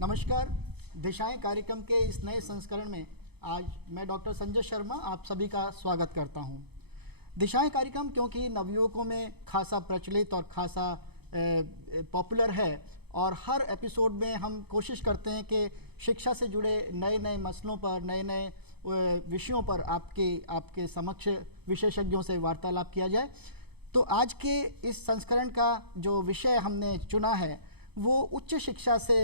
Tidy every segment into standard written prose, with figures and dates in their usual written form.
नमस्कार। दिशाएं कार्यक्रम के इस नए संस्करण में आज मैं डॉक्टर संजय शर्मा आप सभी का स्वागत करता हूं। दिशाएं कार्यक्रम क्योंकि नवयुवकों में खासा प्रचलित और खासा पॉपुलर है और हर एपिसोड में हम कोशिश करते हैं कि शिक्षा से जुड़े नए नए मसलों पर, नए नए विषयों पर आपके समक्ष विशेषज्ञों से वार्तालाप किया जाए। तो आज के इस संस्करण का जो विषय हमने चुना है वो उच्च शिक्षा से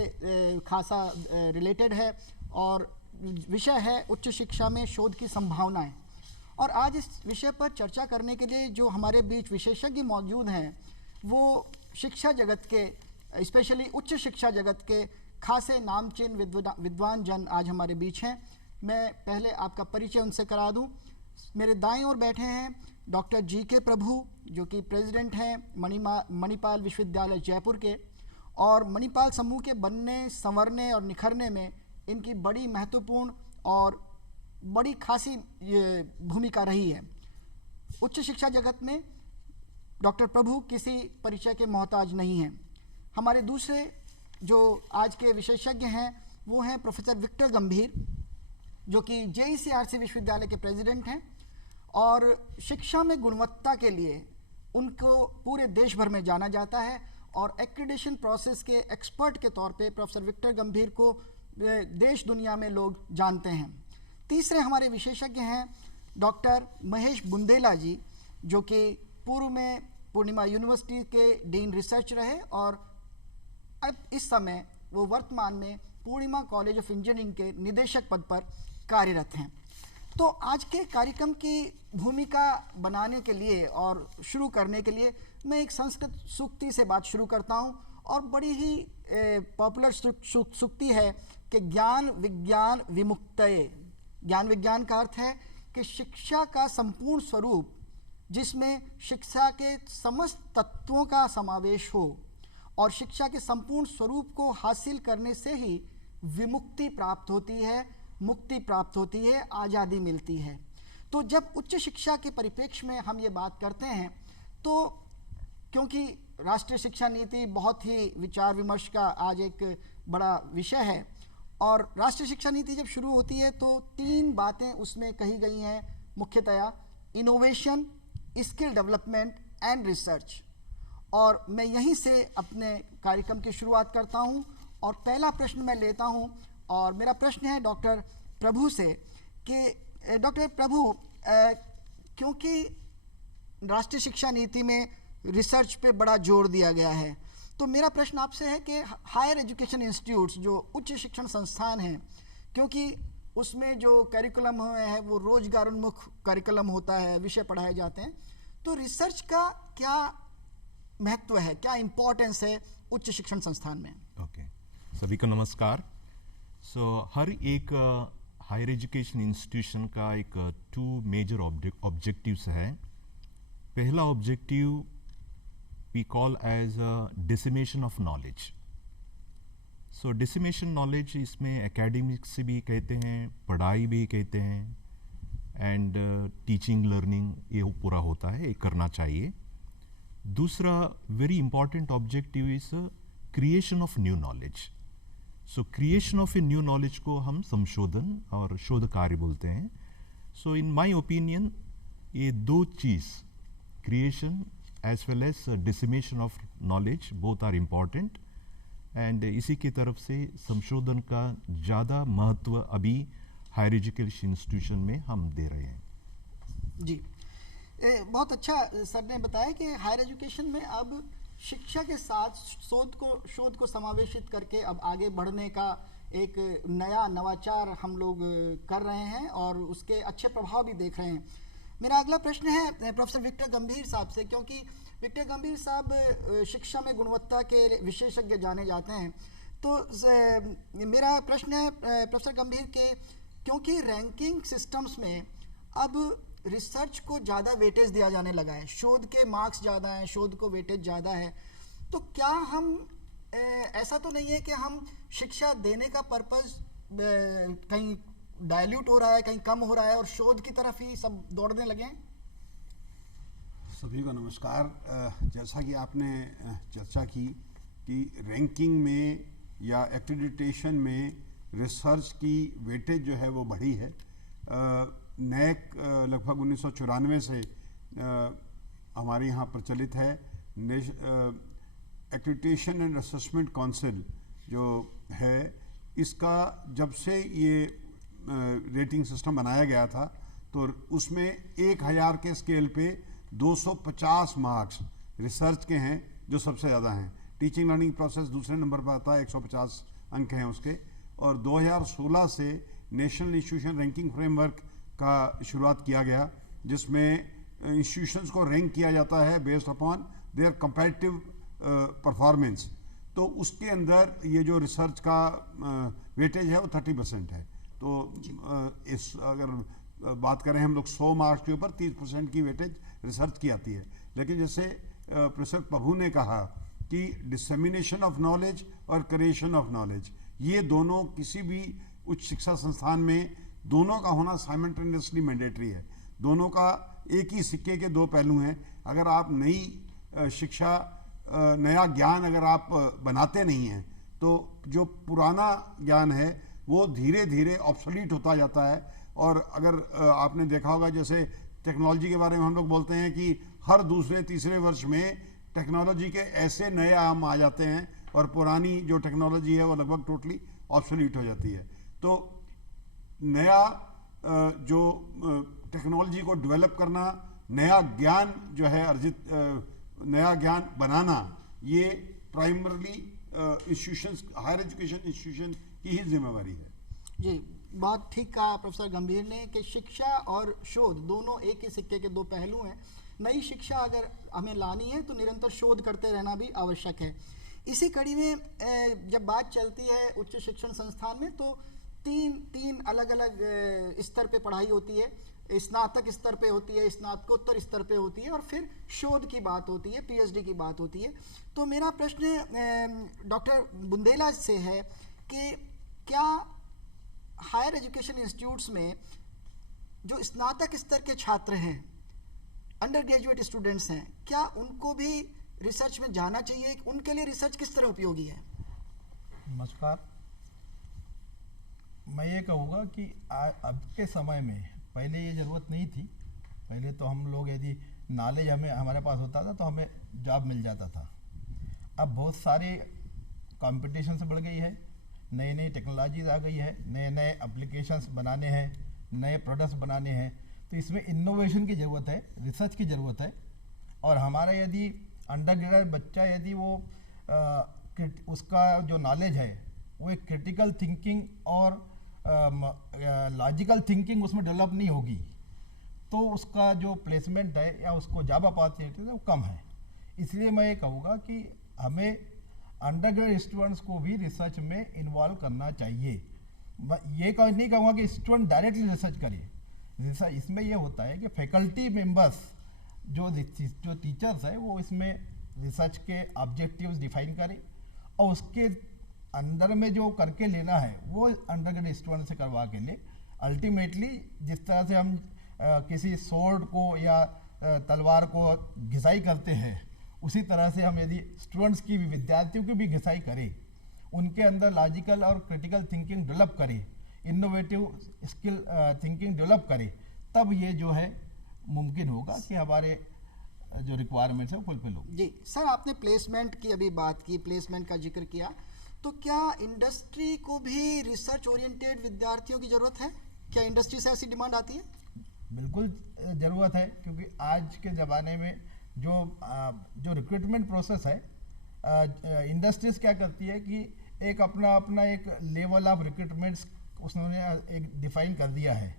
खासा रिलेटेड है और विषय है उच्च शिक्षा में शोध की संभावनाएं। और आज इस विषय पर चर्चा करने के लिए जो हमारे बीच विशेषज्ञ मौजूद हैं वो शिक्षा जगत के, स्पेशली उच्च शिक्षा जगत के खासे नामचीन विद्वान जन आज हमारे बीच हैं। मैं पहले आपका परिचय उनसे करा दूं। मेरे दाएं ओर बैठे हैं डॉक्टर जी.के. प्रभु, जो कि प्रेसिडेंट हैं मणिपाल विश्वविद्यालय जयपुर के, और मणिपाल समूह के बनने, संवरने और निखरने में इनकी बड़ी महत्वपूर्ण और बड़ी खासी भूमिका रही है। उच्च शिक्षा जगत में डॉक्टर प्रभु किसी परिचय के मोहताज नहीं हैं। हमारे दूसरे जो आज के विशेषज्ञ हैं वो हैं प्रोफेसर विक्टर गंभीर, जो कि JECRC विश्वविद्यालय के प्रेसिडेंट हैं और शिक्षा में गुणवत्ता के लिए उनको पूरे देश भर में जाना जाता है और एक्रीडिटेशन प्रोसेस के एक्सपर्ट के तौर पे प्रोफेसर विक्टर गंभीर को देश दुनिया में लोग जानते हैं। तीसरे हमारे विशेषज्ञ हैं डॉक्टर महेश बुंदेला जी, जो कि पूर्व में पूर्णिमा यूनिवर्सिटी के डीन रिसर्च रहे और अब इस समय वो वर्तमान में पूर्णिमा कॉलेज ऑफ इंजीनियरिंग के निदेशक पद पर कार्यरत हैं। तो आज के कार्यक्रम की भूमिका बनाने के लिए और शुरू करने के लिए मैं एक संस्कृत सूक्ति से बात शुरू करता हूं और बड़ी ही पॉपुलर सूक्ति है कि ज्ञान विज्ञान विमुक्तये। ज्ञान विज्ञान का अर्थ है कि शिक्षा का संपूर्ण स्वरूप, जिसमें शिक्षा के समस्त तत्वों का समावेश हो और शिक्षा के संपूर्ण स्वरूप को हासिल करने से ही विमुक्ति प्राप्त होती है, मुक्ति प्राप्त होती है, आज़ादी मिलती है। तो जब उच्च शिक्षा के परिप्रेक्ष्य में हम ये बात करते हैं तो क्योंकि राष्ट्रीय शिक्षा नीति बहुत ही विचार विमर्श का आज एक बड़ा विषय है और राष्ट्रीय शिक्षा नीति जब शुरू होती है तो 3 बातें उसमें कही गई हैं मुख्यतया: innovation, skill development and research. और मैं यहीं से अपने कार्यक्रम की शुरुआत करता हूं और पहला प्रश्न मैं लेता हूं और मेरा प्रश्न है डॉक्टर प्रभु से कि डॉक्टर प्रभु, क्योंकि राष्ट्रीय शिक्षा नीति में रिसर्च पे बड़ा जोर दिया गया है, तो मेरा प्रश्न आपसे है कि हायर एजुकेशन इंस्टीट्यूट्स, जो उच्च शिक्षण संस्थान हैं, क्योंकि उसमें जो करिकुलम है वो रोजगारोन्मुख करिकुलम होता है, विषय पढ़ाए जाते हैं, तो रिसर्च का क्या महत्व है, क्या इम्पोर्टेंस है उच्च शिक्षण संस्थान में? ओके, सभी को नमस्कार। हर एक हायर एजुकेशन इंस्टीट्यूशन का एक 2 मेजर ऑब्जेक्टिव्स है। पहला objective we call as dissemination of knowledge. So dissemination knowledge इसमें academics भी कहते हैं, पढ़ाई भी कहते हैं एंड टीचिंग लर्निंग ये पूरा होता है, ये करना चाहिए। दूसरा very important objective is creation of new knowledge. So creation of a new knowledge को हम संशोधन और शोध कार्य बोलते हैं। सो इन माय ओपिनियन ये 2 चीज़, creation as well as dissemination of knowledge, both are important and इसी की तरफ से संशोधन का ज़्यादा महत्व अभी हायर एजुकेशन इंस्टीट्यूशन में हम दे रहे हैं। जी, बहुत अच्छा सर ने बताया कि हायर एजुकेशन में अब शिक्षा के साथ शोध को समावेशित करके अब आगे बढ़ने का एक नया नवाचार हम लोग कर रहे हैं और उसके अच्छे प्रभाव भी देख रहे हैं। मेरा अगला प्रश्न है प्रोफेसर विक्टर गंभीर साहब से, क्योंकि विक्टर गंभीर साहब शिक्षा में गुणवत्ता के विशेषज्ञ जाने जाते हैं। तो मेरा प्रश्न है प्रोफेसर गंभीर के, क्योंकि रैंकिंग सिस्टम्स में अब रिसर्च को ज़्यादा वेटेज दिया जाने लगा है, शोध के मार्क्स ज़्यादा हैं, शोध को वेटेज ज़्यादा है, तो क्या हम ऐसा तो नहीं है कि हम शिक्षा देने का पर्पस कहीं डाइल्यूट हो रहा है, कहीं कम हो रहा है और शोध की तरफ ही सब दौड़ने लगे हैं? सभी को नमस्कार। जैसा कि आपने चर्चा की कि रैंकिंग में या एक्रेडिटेशन में रिसर्च की वेटेज जो है वो बढ़ी है। नैक लगभग 1994 से हमारे यहाँ प्रचलित है। एक्रेडिटेशन एंड असेसमेंट काउंसिल जो है, इसका जब से ये रेटिंग सिस्टम बनाया गया था तो उसमें 1000 के स्केल पे 250 मार्क्स रिसर्च के हैं जो सबसे ज़्यादा हैं। टीचिंग लर्निंग प्रोसेस दूसरे नंबर पर आता है, 150 अंक हैं उसके। और 2016 से नेशनल इंस्टीट्यूशन रैंकिंग फ्रेमवर्क का शुरुआत किया गया, जिसमें इंस्टीट्यूशंस को रैंक किया जाता है based upon their comparative performance. तो उसके अंदर ये जो रिसर्च का वेटेज है वो 30% है। तो इस अगर बात करें हम लोग 100 मार्क्स के ऊपर 30% की वेटेज रिसर्च की आती है। लेकिन जैसे प्रोफेसर प्रभु ने कहा कि डिसेमिनेशन ऑफ नॉलेज और क्रिएशन ऑफ नॉलेज, ये दोनों किसी भी उच्च शिक्षा संस्थान में दोनों का होना साइमल्टेनियसली मैंडेटरी है। दोनों का एक ही सिक्के के दो पहलू हैं। अगर आप नई शिक्षा, नया ज्ञान अगर आप बनाते नहीं हैं तो जो पुराना ज्ञान है वो धीरे धीरे ऑब्सोलीट होता जाता है। और अगर आपने देखा होगा, जैसे टेक्नोलॉजी के बारे में हम लोग बोलते हैं कि हर दूसरे तीसरे वर्ष में टेक्नोलॉजी के ऐसे नए आयाम आ जाते हैं और पुरानी जो टेक्नोलॉजी है वो लगभग टोटली ऑब्सोलीट हो जाती है। तो नया जो टेक्नोलॉजी को डेवलप करना, नया ज्ञान जो है अर्जित, नया ज्ञान बनाना, ये primarily institutions, higher education institution की ही जिम्मेवारी है। जी, बहुत ठीक कहा प्रोफेसर गंभीर ने कि शिक्षा और शोध दोनों एक ही सिक्के के दो पहलू हैं। नई शिक्षा अगर हमें लानी है तो निरंतर शोध करते रहना भी आवश्यक है। इसी कड़ी में जब बात चलती है उच्च शिक्षण संस्थान में, तो तीन अलग अलग स्तर पे पढ़ाई होती है। स्नातक स्तर पे होती है, स्नातकोत्तर स्तर पे होती है और फिर शोध की बात होती है, पीएचडी की बात होती है। तो मेरा प्रश्न डॉक्टर बुंदेला से है कि क्या हायर एजुकेशन इंस्टीट्यूट्स में जो स्नातक स्तर के छात्र हैं, अंडर ग्रेजुएट स्टूडेंट्स हैं, क्या उनको भी रिसर्च में जाना चाहिए? उनके लिए रिसर्च किस तरह उपयोगी है? नमस्कार। मैं ये कहूँगा कि अब के समय में, पहले ये ज़रूरत नहीं थी। पहले तो हम लोग यदि नॉलेज हमारे पास होता था तो हमें जॉब मिल जाता था। अब बहुत सारे कंपटीशन से बढ़ गई है, नई नई टेक्नोलॉजीज आ गई है, नए नए एप्लीकेशंस बनाने हैं, नए प्रोडक्ट्स बनाने हैं। तो इसमें इनोवेशन की ज़रूरत है, रिसर्च की ज़रूरत है। और हमारा यदि अंडर ग्रेजुएट बच्चा यदि वो उसका जो नॉलेज है वो एक क्रिटिकल थिंकिंग और लॉजिकल थिंकिंग उसमें डेवलप नहीं होगी तो उसका जो प्लेसमेंट है या उसको जॉब अपॉर्चुनिटी है वो कम है। इसलिए मैं ये कहूँगा कि हमें अंडर ग्रेजुएट स्टूडेंट्स को भी रिसर्च में इन्वॉल्व करना चाहिए। ये नहीं कहूँगा कि स्टूडेंट डायरेक्टली रिसर्च करे। रिसर्च इसमें ये होता है कि फैकल्टी मेंबर्स जो टीचर्स है वो इसमें रिसर्च के ऑब्जेक्टिव्स डिफाइन करें और उसके अंदर में जो करके लेना है वो अंडर ग्रेजुएट स्टूडेंट से करवा के ले। अल्टीमेटली जिस तरह से हम किसी स्वॉर्ड को या तलवार को घिसाई करते हैं, उसी तरह से हम यदि स्टूडेंट्स की भी, विद्यार्थियों की भी घिसाई करें, उनके अंदर लॉजिकल और क्रिटिकल थिंकिंग डेवलप करें, इनोवेटिव स्किल थिंकिंग डेवलप करें, तब ये जो है मुमकिन होगा कि हमारे जो रिक्वायरमेंट्स है वो फुलफिल हो। जी सर, आपने प्लेसमेंट की अभी बात की, प्लेसमेंट का जिक्र किया, तो क्या इंडस्ट्री को भी रिसर्च ओरिएंटेड विद्यार्थियों की ज़रूरत है? क्या इंडस्ट्री से ऐसी डिमांड आती है? बिल्कुल ज़रूरत है, क्योंकि आज के ज़माने में जो रिक्रूटमेंट प्रोसेस है, इंडस्ट्रीज क्या करती है कि एक अपना एक लेवल ऑफ रिक्रूटमेंट्स उसने एक डिफाइन कर दिया है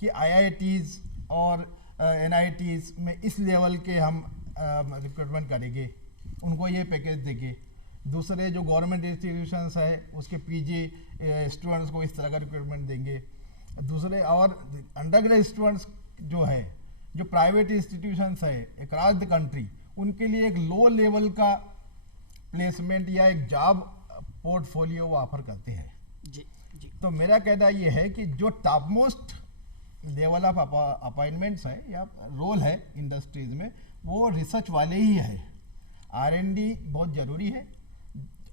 कि IITs और NITs में इस लेवल के हम रिक्रूटमेंट करेंगे, उनको ये पैकेज देंगे। दूसरे जो गवर्नमेंट इंस्टीट्यूशंस है उसके PG स्टूडेंट्स को इस तरह का रिक्रूटमेंट देंगे। दूसरे और अंडर ग्रेजुएट स्टूडेंट्स जो है जो प्राइवेट इंस्टीट्यूशंस है अक्रॉस द कंट्री, उनके लिए एक लो लेवल का प्लेसमेंट या एक जॉब पोर्टफोलियो वो ऑफर करते हैं। जी जी तो मेरा कहना ये है कि जो top most level of appointments है या रोल है इंडस्ट्रीज में, वो रिसर्च वाले ही है। R&D बहुत ज़रूरी है,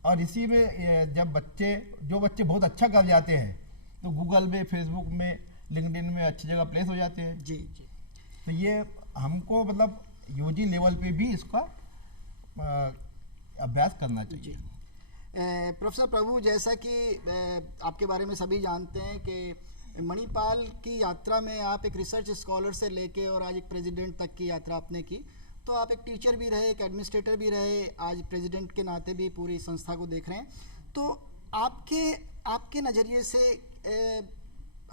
और इसी में जब जो बच्चे बहुत अच्छा कर जाते हैं तो गूगल में, फेसबुक में, लिंक्डइन में अच्छी जगह प्लेस हो जाते हैं। जी जी तो ये हमको मतलब यूजी लेवल पे भी इसका अभ्यास करना जी चाहिए। प्रोफेसर प्रभु, जैसा कि आपके बारे में सभी जानते हैं कि मणिपाल की यात्रा में आप एक रिसर्च स्कॉलर से लेके और आज एक प्रेसिडेंट तक की यात्रा आपने की, तो आप एक टीचर भी रहे, एक एडमिनिस्ट्रेटर भी रहे, आज प्रेसिडेंट के नाते भी पूरी संस्था को देख रहे हैं। तो आपके नज़रिए से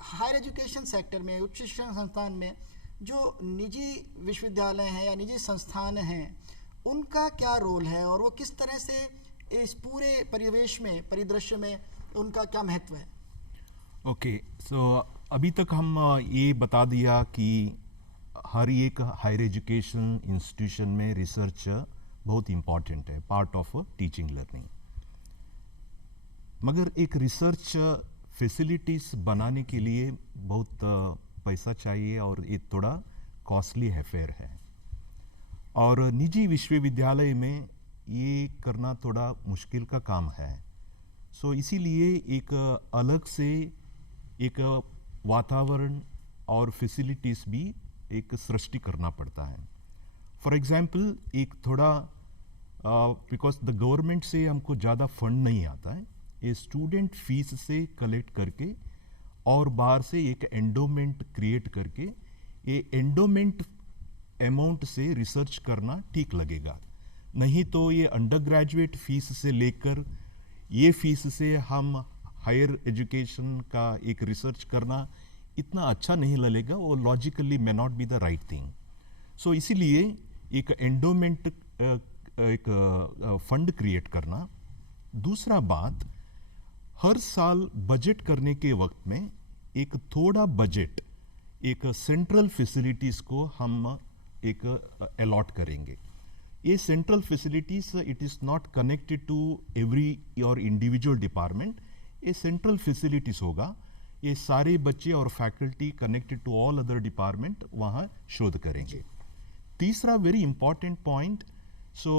हायर एजुकेशन सेक्टर में, उच्च शिक्षण संस्थान में जो निजी विश्वविद्यालय हैं या निजी संस्थान हैं, उनका क्या रोल है और वो किस तरह से इस पूरे परिदृश्य में उनका क्या महत्व है? ओके, सो अभी तक हम ये बता दिया कि हर एक हायर एजुकेशन इंस्टीट्यूशन में रिसर्च बहुत इम्पॉर्टेंट है, पार्ट ऑफ टीचिंग लर्निंग। मगर एक रिसर्च फैसिलिटीज़ बनाने के लिए बहुत पैसा चाहिए और ये थोड़ा कॉस्टली अफेयर है, और निजी विश्वविद्यालय में ये करना थोड़ा मुश्किल का काम है। सो इसीलिए एक अलग से एक वातावरण और फैसिलिटीज़ भी एक सृष्टि करना पड़ता है। फॉर एग्जांपल, एक थोड़ा बिकॉज द गवर्नमेंट से हमको ज़्यादा फंड नहीं आता है, ये स्टूडेंट फीस से कलेक्ट करके और बाहर से एक एंडोमेंट क्रिएट करके, ये एंडोमेंट अमाउंट से रिसर्च करना ठीक लगेगा। नहीं तो ये अंडर ग्रेजुएट फीस से लेकर ये फीस से हम हायर एजुकेशन का एक रिसर्च करना इतना अच्छा नहीं लगेगा, वो logically may not be the right thing. So इसीलिए एक एंडोमेंट एक फंड क्रिएट करना। दूसरा बात, हर साल बजट करने के वक्त में एक थोड़ा बजट एक सेंट्रल फैसिलिटीज़ को हम एक अलॉट करेंगे। ये central facilities it is not connected to every और इंडिविजुअल डिपार्टमेंट, ये सेंट्रल फैसिलिटीज़ होगा, ये सारे बच्चे और faculty connected to all other department वहाँ शोध करेंगे। तीसरा वेरी इंपॉर्टेंट पॉइंट, सो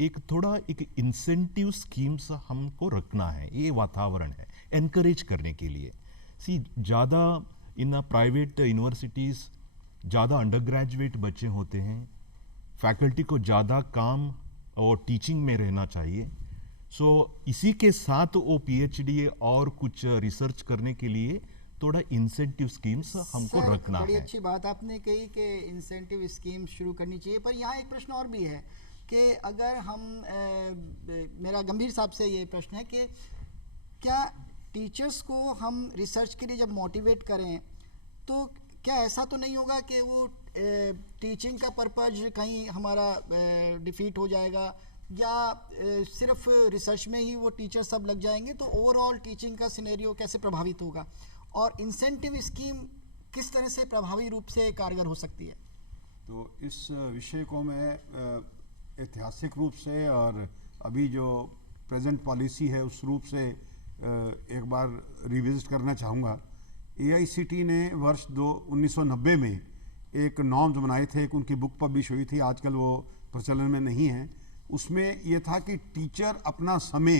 एक थोड़ा एक इंसेंटिव स्कीम्स हमको रखना है, ये वातावरण है एनकरेज करने के लिए। सी ज़्यादा इन प्राइवेट यूनिवर्सिटीज़ ज़्यादा अंडर ग्रेजुएट बच्चे होते हैं, फैकल्टी को ज़्यादा काम और टीचिंग में रहना चाहिए। सो इसी के साथ वो PhD और कुछ रिसर्च करने के लिए थोड़ा इंसेंटिव स्कीम्स हमको सर, रखना बड़ी है। अच्छी बात आपने कही कि इंसेंटिव स्कीम शुरू करनी चाहिए, पर यहाँ एक प्रश्न और भी है कि अगर हम मेरा गंभीर साहब से ये प्रश्न है कि क्या टीचर्स को हम रिसर्च के लिए जब मोटिवेट करें तो क्या ऐसा तो नहीं होगा कि वो टीचिंग का पर्पज कहीं हमारा डिफीट हो जाएगा, या सिर्फ रिसर्च में ही वो टीचर सब लग जाएंगे, तो ओवरऑल टीचिंग का सिनेरियो कैसे प्रभावित होगा, और इंसेंटिव स्कीम किस तरह से प्रभावी रूप से कारगर हो सकती है? तो इस विषय को मैं ऐतिहासिक रूप से और अभी जो प्रेजेंट पॉलिसी है उस रूप से एक बार रिविजिट करना चाहूँगा। AICT ने वर्ष 1990 में एक नॉर्म्स बनाए थे, एक उनकी बुक पब्लिश हुई थी, आजकल वो प्रचलन में नहीं है। उसमें ये था कि टीचर अपना समय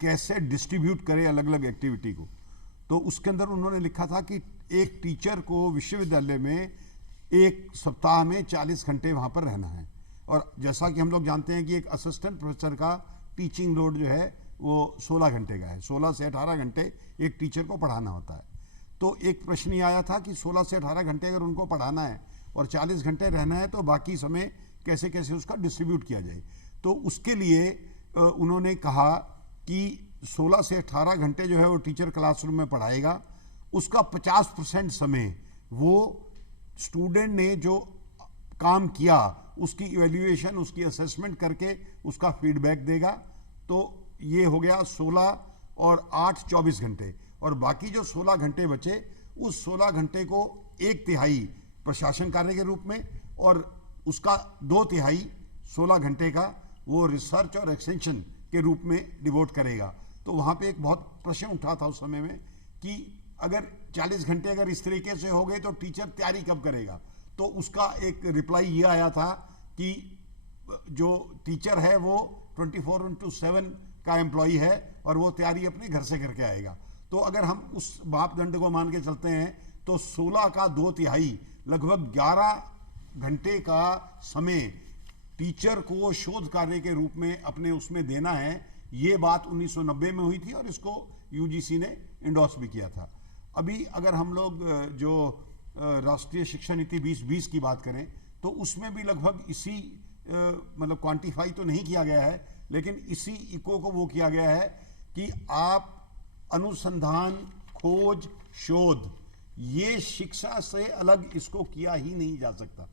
कैसे डिस्ट्रीब्यूट करे अलग अलग एक्टिविटी को। तो उसके अंदर उन्होंने लिखा था कि एक टीचर को विश्वविद्यालय में एक सप्ताह में 40 घंटे वहाँ पर रहना है, और जैसा कि हम लोग जानते हैं कि एक असिस्टेंट प्रोफेसर का टीचिंग लोड जो है वो 16 घंटे का है, 16 से 18 घंटे एक टीचर को पढ़ाना होता है। तो एक प्रश्न ये आया था कि 16 से 18 घंटे अगर उनको पढ़ाना है और 40 घंटे रहना है तो बाकी समय कैसे कैसे उसका डिस्ट्रीब्यूट किया जाए। तो उसके लिए उन्होंने कहा कि 16 से 18 घंटे जो है वो टीचर क्लासरूम में पढ़ाएगा, उसका 50% समय वो स्टूडेंट ने जो काम किया उसकी इवैल्यूएशन, उसकी असेसमेंट करके उसका फीडबैक देगा। तो ये हो गया 16 और 8 24 घंटे, और बाकी जो 16 घंटे बचे उस 16 घंटे को 1/3 प्रशासन कार्य के रूप में, और उसका 2/3 16 घंटे का वो रिसर्च और एक्सटेंशन के रूप में डिवोट करेगा। तो वहाँ पे एक बहुत प्रश्न उठा था उस समय में कि अगर 40 घंटे अगर इस तरीके से हो गए तो टीचर तैयारी कब करेगा। तो उसका एक रिप्लाई ये आया था कि जो टीचर है वो 24/7 का एम्प्लॉई है और वो तैयारी अपने घर से करके आएगा। तो अगर हम उस मापदंड को मान के चलते हैं तो 16 का 2/3 लगभग 11 घंटे का समय टीचर को शोध कार्य के रूप में अपने उसमें देना है। ये बात 1990 में हुई थी और इसको यूजीसी ने इंडोर्स भी किया था। अभी अगर हम लोग जो राष्ट्रीय शिक्षा नीति 2020 की बात करें तो उसमें भी लगभग इसी मतलब क्वांटिफाई तो नहीं किया गया है, लेकिन इसी इको को वो किया गया है कि आप अनुसंधान, खोज, शोध, ये शिक्षा से अलग इसको किया ही नहीं जा सकता।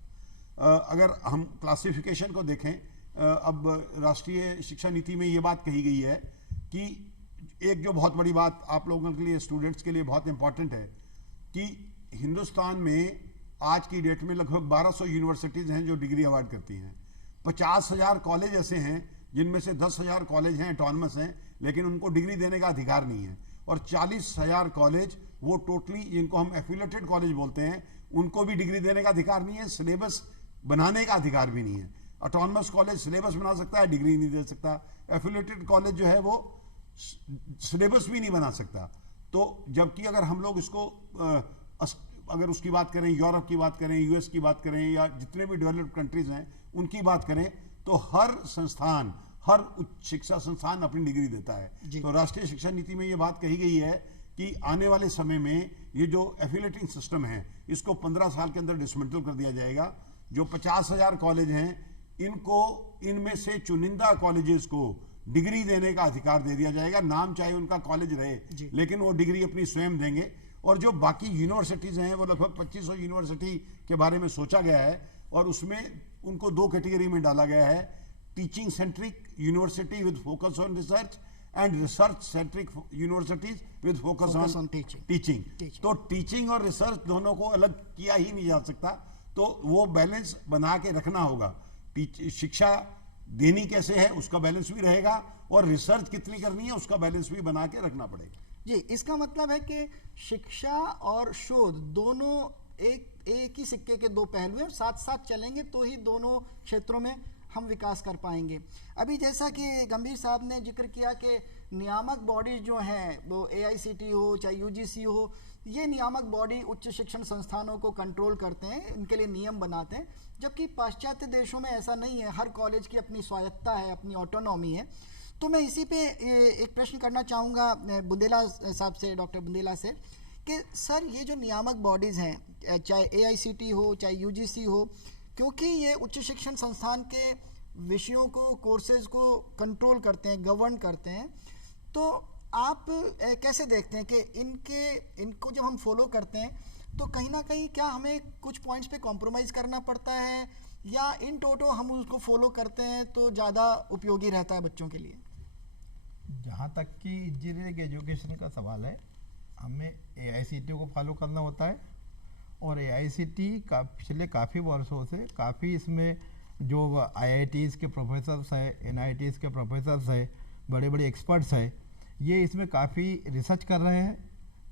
अगर हम क्लासिफिकेशन को देखें, अब राष्ट्रीय शिक्षा नीति में ये बात कही गई है कि एक जो बहुत बड़ी बात आप लोगों के लिए, स्टूडेंट्स के लिए बहुत इंपॉर्टेंट है कि हिंदुस्तान में आज की डेट में लगभग 1200 यूनिवर्सिटीज़ हैं जो डिग्री अवार्ड करती हैं। 50,000 कॉलेज ऐसे हैं जिनमें से 10,000 कॉलेज हैं ऑटोनमस हैं, लेकिन उनको डिग्री देने का अधिकार नहीं है। और 40,000 कॉलेज वो टोटली, जिनको हम एफिलेटेड कॉलेज बोलते हैं, उनको भी डिग्री देने का अधिकार नहीं है, सिलेबस बनाने का अधिकार भी नहीं है। ऑटोनमस कॉलेज सिलेबस बना सकता है, डिग्री नहीं दे सकता। एफिलेटेड कॉलेज जो है वो सिलेबस भी नहीं बना सकता। तो जबकि अगर हम लोग इसको अगर उसकी बात करें, यूरोप की बात करें, यूएस की बात करें, या जितने भी डेवलप्ड कंट्रीज हैं उनकी बात करें, तो हर संस्थान, हर उच्च शिक्षा संस्थान अपनी डिग्री देता है। तो राष्ट्रीय शिक्षा नीति में ये बात कही गई है कि आने वाले समय में ये जो एफिलेटिंग सिस्टम है इसको 15 साल के अंदर डिसमेंटल कर दिया जाएगा। जो 50,000 कॉलेज हैं इनको, इनमें से चुनिंदा कॉलेजेस को डिग्री देने का अधिकार दे दिया जाएगा। नाम चाहे उनका कॉलेज रहे, लेकिन वो डिग्री अपनी स्वयं देंगे। और जो बाकी यूनिवर्सिटीज़ हैं वो लगभग 2500 यूनिवर्सिटी के बारे में सोचा गया है और उसमें उनको 2 कैटेगरी में डाला गया है, teaching centric university with focus on research and research centric universities with focus on teaching. तो टीचिंग और रिसर्च दोनों को अलग किया ही नहीं जा सकता। तो वो बैलेंस बना के रखना होगा। शिक्षा देनी कैसे है उसका बैलेंस भी रहेगा और रिसर्च कितनी करनी है उसका बैलेंस भी बना के रखना पड़ेगा। जी, इसका मतलब है कि शिक्षा और शोध दोनों एक ही सिक्के के 2 पहलू हैं और साथ साथ चलेंगे तो ही दोनों क्षेत्रों में हम विकास कर पाएंगे। अभी जैसा कि गंभीर साहब ने जिक्र किया कि नियामक बॉडी जो हैं वो AICTE हो चाहे UGC हो, ये नियामक बॉडी उच्च शिक्षण संस्थानों को कंट्रोल करते हैं, इनके लिए नियम बनाते हैं। जबकि पाश्चात्य देशों में ऐसा नहीं है, हर कॉलेज की अपनी स्वायत्ता है, अपनी ऑटोनॉमी है। तो मैं इसी पे एक प्रश्न करना चाहूँगा बुंदेला साहब से, डॉक्टर बुंदेला से, कि सर ये जो नियामक बॉडीज़ हैं, चाहे AICTE हो चाहे UGC हो, क्योंकि ये उच्च शिक्षण संस्थान के विषयों को, कोर्सेज को कंट्रोल करते हैं, गवर्न करते हैं, तो आप कैसे देखते हैं कि इनको जब हम फॉलो करते हैं तो कहीं ना कहीं क्या हमें कुछ पॉइंट्स पे कॉम्प्रोमाइज़ करना पड़ता है या इन टोटो हम उसको फॉलो करते हैं तो ज़्यादा उपयोगी रहता है बच्चों के लिए? जहाँ तक कि इंजीनियरिंग एजुकेशन का सवाल है, हमें AICTE को फॉलो करना होता है और AICTE का पिछले काफ़ी वर्षों से काफ़ी इसमें जो IITs के प्रोफेसर्स हैं, NITs के प्रोफेसर्स हैं, बड़े बड़े एक्सपर्ट्स हैं, ये इसमें काफ़ी रिसर्च कर रहे हैं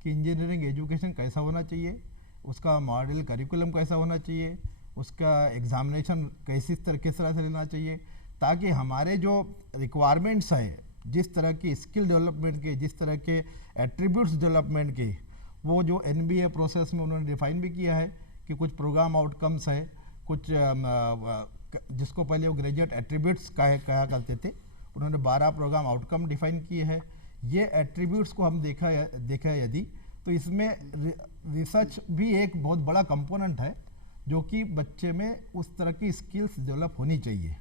कि इंजीनियरिंग एजुकेशन कैसा होना चाहिए, उसका मॉडल करिकुलम कैसा होना चाहिए, उसका एग्जामिनेशन कैसी तरीके से लेना चाहिए, ताकि हमारे जो रिक्वायरमेंट्स हैं, जिस तरह की स्किल डेवलपमेंट के, जिस तरह के एट्रीब्यूट्स डेवलपमेंट के, वो जो NBA प्रोसेस में उन्होंने डिफाइन भी किया है कि कुछ प्रोग्राम आउटकम्स है, कुछ जिसको पहले वो ग्रेजुएट एट्रीब्यूट्स कहा करते थे, उन्होंने 12 प्रोग्राम आउटकम डिफाइन किए हैं। ये एट्रीब्यूट्स को हम देखा यदि, तो इसमें रिसर्च भी एक बहुत बड़ा कंपोनेंट है जो कि बच्चे में उस तरह की स्किल्स डेवलप होनी चाहिए।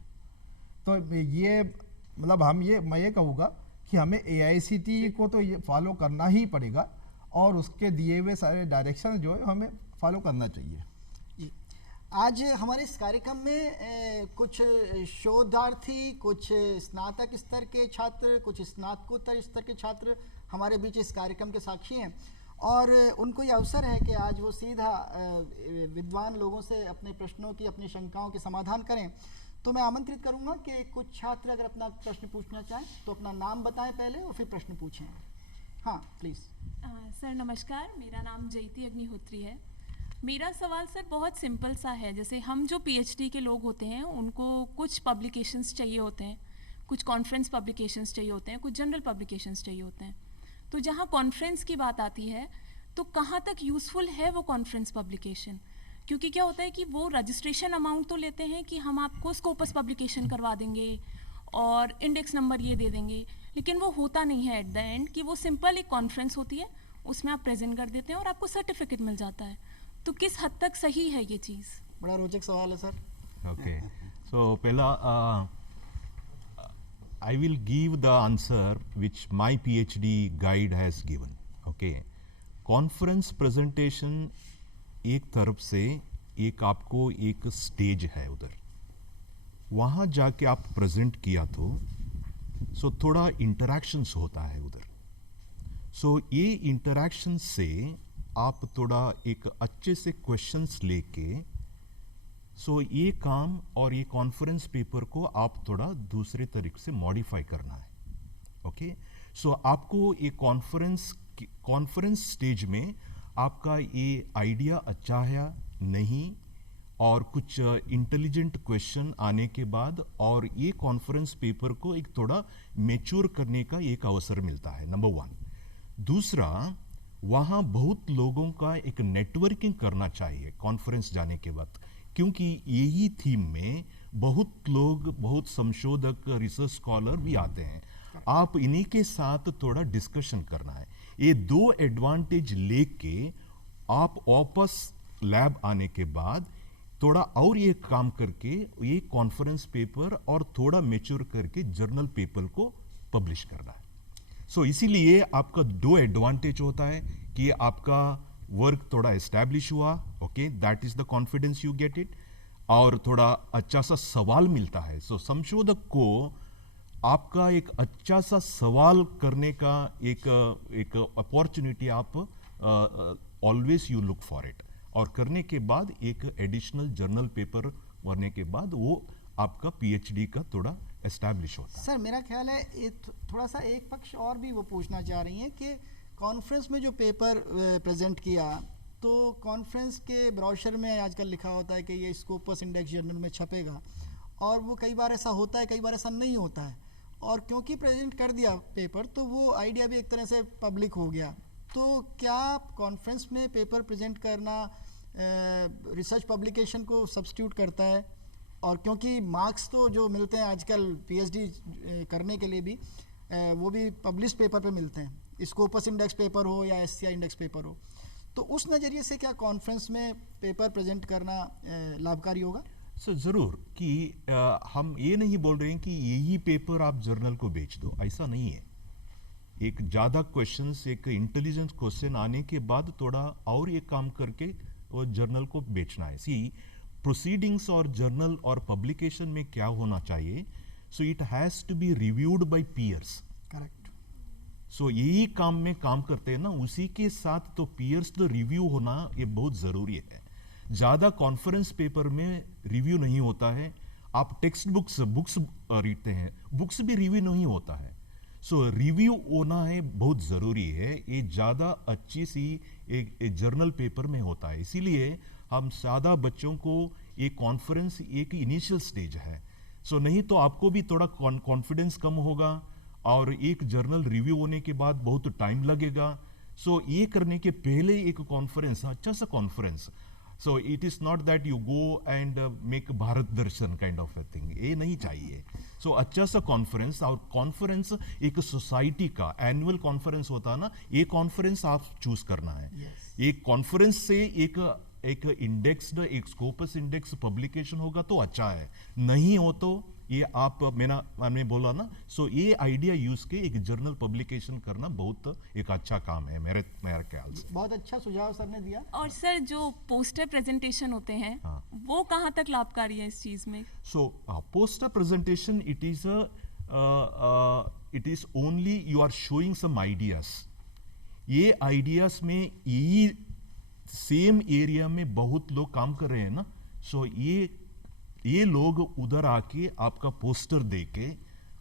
तो ये मतलब मैं ये कहूँगा कि हमें AICTE को तो ये फॉलो करना ही पड़ेगा और उसके दिए हुए सारे डायरेक्शन जो है हमें फॉलो करना चाहिए। आज हमारे इस कार्यक्रम में कुछ शोधार्थी, कुछ स्नातक स्तर के छात्र, कुछ स्नातकोत्तर स्तर के छात्र हमारे बीच इस कार्यक्रम के साक्षी हैं और उनको ये अवसर है कि आज वो सीधा विद्वान लोगों से अपने प्रश्नों की, अपनी शंकाओं के समाधान करें। तो मैं आमंत्रित करूंगा कि कुछ छात्र अगर अपना प्रश्न पूछना चाहें तो अपना नाम बताएं पहले और फिर प्रश्न पूछें। हाँ प्लीज़। सर नमस्कार, मेरा नाम जयती अग्निहोत्री है। मेरा सवाल सर बहुत सिंपल सा है। जैसे हम जो पीएचडी के लोग होते हैं उनको कुछ पब्लिकेशंस चाहिए होते हैं, कुछ कॉन्फ्रेंस पब्लिकेशंस चाहिए होते हैं, कुछ जनरल पब्लिकेशंस चाहिए होते हैं। तो जहाँ कॉन्फ्रेंस की बात आती है तो कहाँ तक यूज़फुल है वो कॉन्फ्रेंस पब्लिकेशन? क्योंकि क्या होता है कि वो रजिस्ट्रेशन अमाउंट तो लेते हैं कि हम आपको स्कोपस पब्लिकेशन करवा देंगे और इंडेक्स नंबर ये दे देंगे, लेकिन वो होता नहीं है एट द एंड कि वो सिंपल एक कॉन्फ्रेंस होती है, उसमें आप प्रेजेंट कर देते हैं और आपको सर्टिफिकेट मिल जाता है। तो किस हद तक सही है ये चीज़? बड़ा रोचक सवाल है sir. Okay. So, Pella, I will give the answer which my PhD guide has given. Okay. Conference presentation एक तरफ से एक आपको एक स्टेज है उधर, वहाँ जाके आप प्रेजेंट किया तो सो थोड़ा इंटरैक्शंस होता है उधर। सो ये इंटरैक्शन से आप थोड़ा एक अच्छे से क्वेश्चंस लेके सो ये काम और ये कॉन्फ्रेंस पेपर को आप थोड़ा दूसरे तरीके से मॉडिफाई करना है। ओके, सो आपको ये कॉन्फ्रेंस स्टेज में आपका ये आइडिया अच्छा है नहीं, और कुछ इंटेलिजेंट क्वेश्चन आने के बाद और ये कॉन्फ्रेंस पेपर को एक थोड़ा मैच्योर करने का एक अवसर मिलता है, नंबर 1। दूसरा, वहाँ बहुत लोगों का एक नेटवर्किंग करना चाहिए कॉन्फ्रेंस जाने के बाद, क्योंकि यही थीम में बहुत लोग, बहुत संशोधक, रिसर्च स्कॉलर भी आते हैं। आप इन्हीं के साथ थोड़ा डिस्कशन करना है। ये 2 एडवांटेज लेके आप वापस लैब आने के बाद थोड़ा और ये काम करके ये कॉन्फ्रेंस पेपर और थोड़ा मैच्योर करके जर्नल पेपर को पब्लिश करना है। सो इसीलिए आपका 2 एडवांटेज होता है कि आपका वर्क थोड़ा एस्टैब्लिश हुआ, okay, that is the confidence you get it, और थोड़ा अच्छा सा सवाल मिलता है। सो संशोधक को आपका एक अच्छा सा सवाल करने का एक अपॉर्चुनिटी आप always you look for it, और करने के बाद एक एडिशनल जर्नल पेपर भरने के बाद वो आपका पीएचडी का थोड़ा एस्टैब्लिश होता है। सर मेरा ख्याल है ये थोड़ा सा एक पक्ष और भी वो पूछना चाह रही हैं कि कॉन्फ्रेंस में जो पेपर प्रेजेंट किया, तो कॉन्फ्रेंस के ब्रोशर में आजकल लिखा होता है कि ये स्कोपस इंडेक्स जर्नल में छपेगा, और वो कई बार ऐसा होता है, कई बार ऐसा नहीं होता है, और क्योंकि प्रेजेंट कर दिया पेपर तो वो आइडिया भी एक तरह से पब्लिक हो गया। तो क्या कॉन्फ्रेंस में पेपर प्रेजेंट करना रिसर्च पब्लिकेशन को सब्स्टिट्यूट करता है? और क्योंकि मार्क्स तो जो मिलते हैं आजकल पीएचडी करने के लिए भी वो भी पब्लिश पेपर पे मिलते हैं, स्कोपस इंडेक्स पेपर हो या एससीआई इंडेक्स पेपर हो, तो उस नज़रिए से क्या कॉन्फ्रेंस में पेपर प्रेजेंट करना लाभकारी होगा? सर ज़रूर, कि हम ये नहीं बोल रहे हैं कि यही पेपर आप जर्नल को बेच दो, ऐसा नहीं है। एक ज़्यादा क्वेश्चंस, एक इंटेलिजेंट क्वेश्चन आने के बाद थोड़ा और एक काम करके वो जर्नल को बेचना है। सी प्रोसीडिंग्स और जर्नल और पब्लिकेशन में क्या होना चाहिए, so it has to be reviewed by peers. Correct. So यही काम में काम करते हैं ना, उसी के साथ तो पीयर्स तो रिव्यू होना ये बहुत ज़रूरी है। ज़्यादा कॉन्फ्रेंस पेपर में रिव्यू नहीं होता है। आप टेक्स्ट बुक्स रीडते हैं, बुक्स भी रिव्यू नहीं होता है। सो रिव्यू होना है बहुत ज़रूरी है। ये ज़्यादा अच्छी सी एक जर्नल पेपर में होता है। इसीलिए हम सादा बच्चों को ये कॉन्फ्रेंस एक इनिशियल स्टेज है। सो नहीं तो आपको भी थोड़ा कॉन्फिडेंस कम होगा, और एक जर्नल रिव्यू होने के बाद बहुत टाइम लगेगा। सो ये करने के पहले एक कॉन्फ्रेंस, अच्छा सा conference, so it is not that you go and make Bharat Darshan kind of a thing, ये नहीं चाहिए। सो अच्छा सा कॉन्फ्रेंस, और कॉन्फ्रेंस एक सोसाइटी का एनुअल कॉन्फ्रेंस होता है ना, ये कॉन्फ्रेंस आप चूज करना है। एक कॉन्फ्रेंस से एक इंडेक्स्ड, एक स्कोपस इंडेक्स पब्लिकेशन होगा तो अच्छा है, नहीं हो तो ये आप मैंने बोला ना, सो ये आइडिया यूज के एक जर्नल पब्लिकेशन करना बहुत एक अच्छा काम है मेरे ख्याल से। बहुत अच्छा सुझाव सर ने दिया। और सर जो पोस्टर प्रेजेंटेशन होते हैं, हाँ। वो कहाँ तक लाभकारी है इस चीज़ में? So poster presentation it is only you are showing some ideas. ये आइडियाज में यही सेम एरिया में बहुत लोग काम कर रहे हैं ना, सो ये लोग उधर आके आपका पोस्टर देके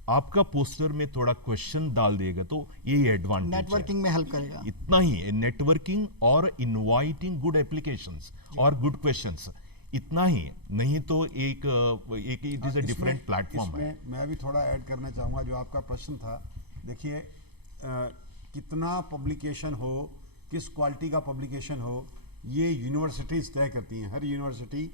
आपका पोस्टर में थोड़ा क्वेश्चन डाल देगा, तो ये एडवांटेज नेटवर्किंग में हेल्प करेगा। इतना ही है, नेटवर्किंग और इनवाइटिंग गुड एप्लीकेशंस और गुड क्वेश्चंस, इतना ही। नहीं तो एक it is a different platform है। मैं भी थोड़ा ऐड करना चाहूँगा जो आपका प्रश्न था। देखिए कितना पब्लिकेशन हो, किस क्वालिटी का पब्लिकेशन हो, ये यूनिवर्सिटीज़ तय करती हैं। हर यूनिवर्सिटी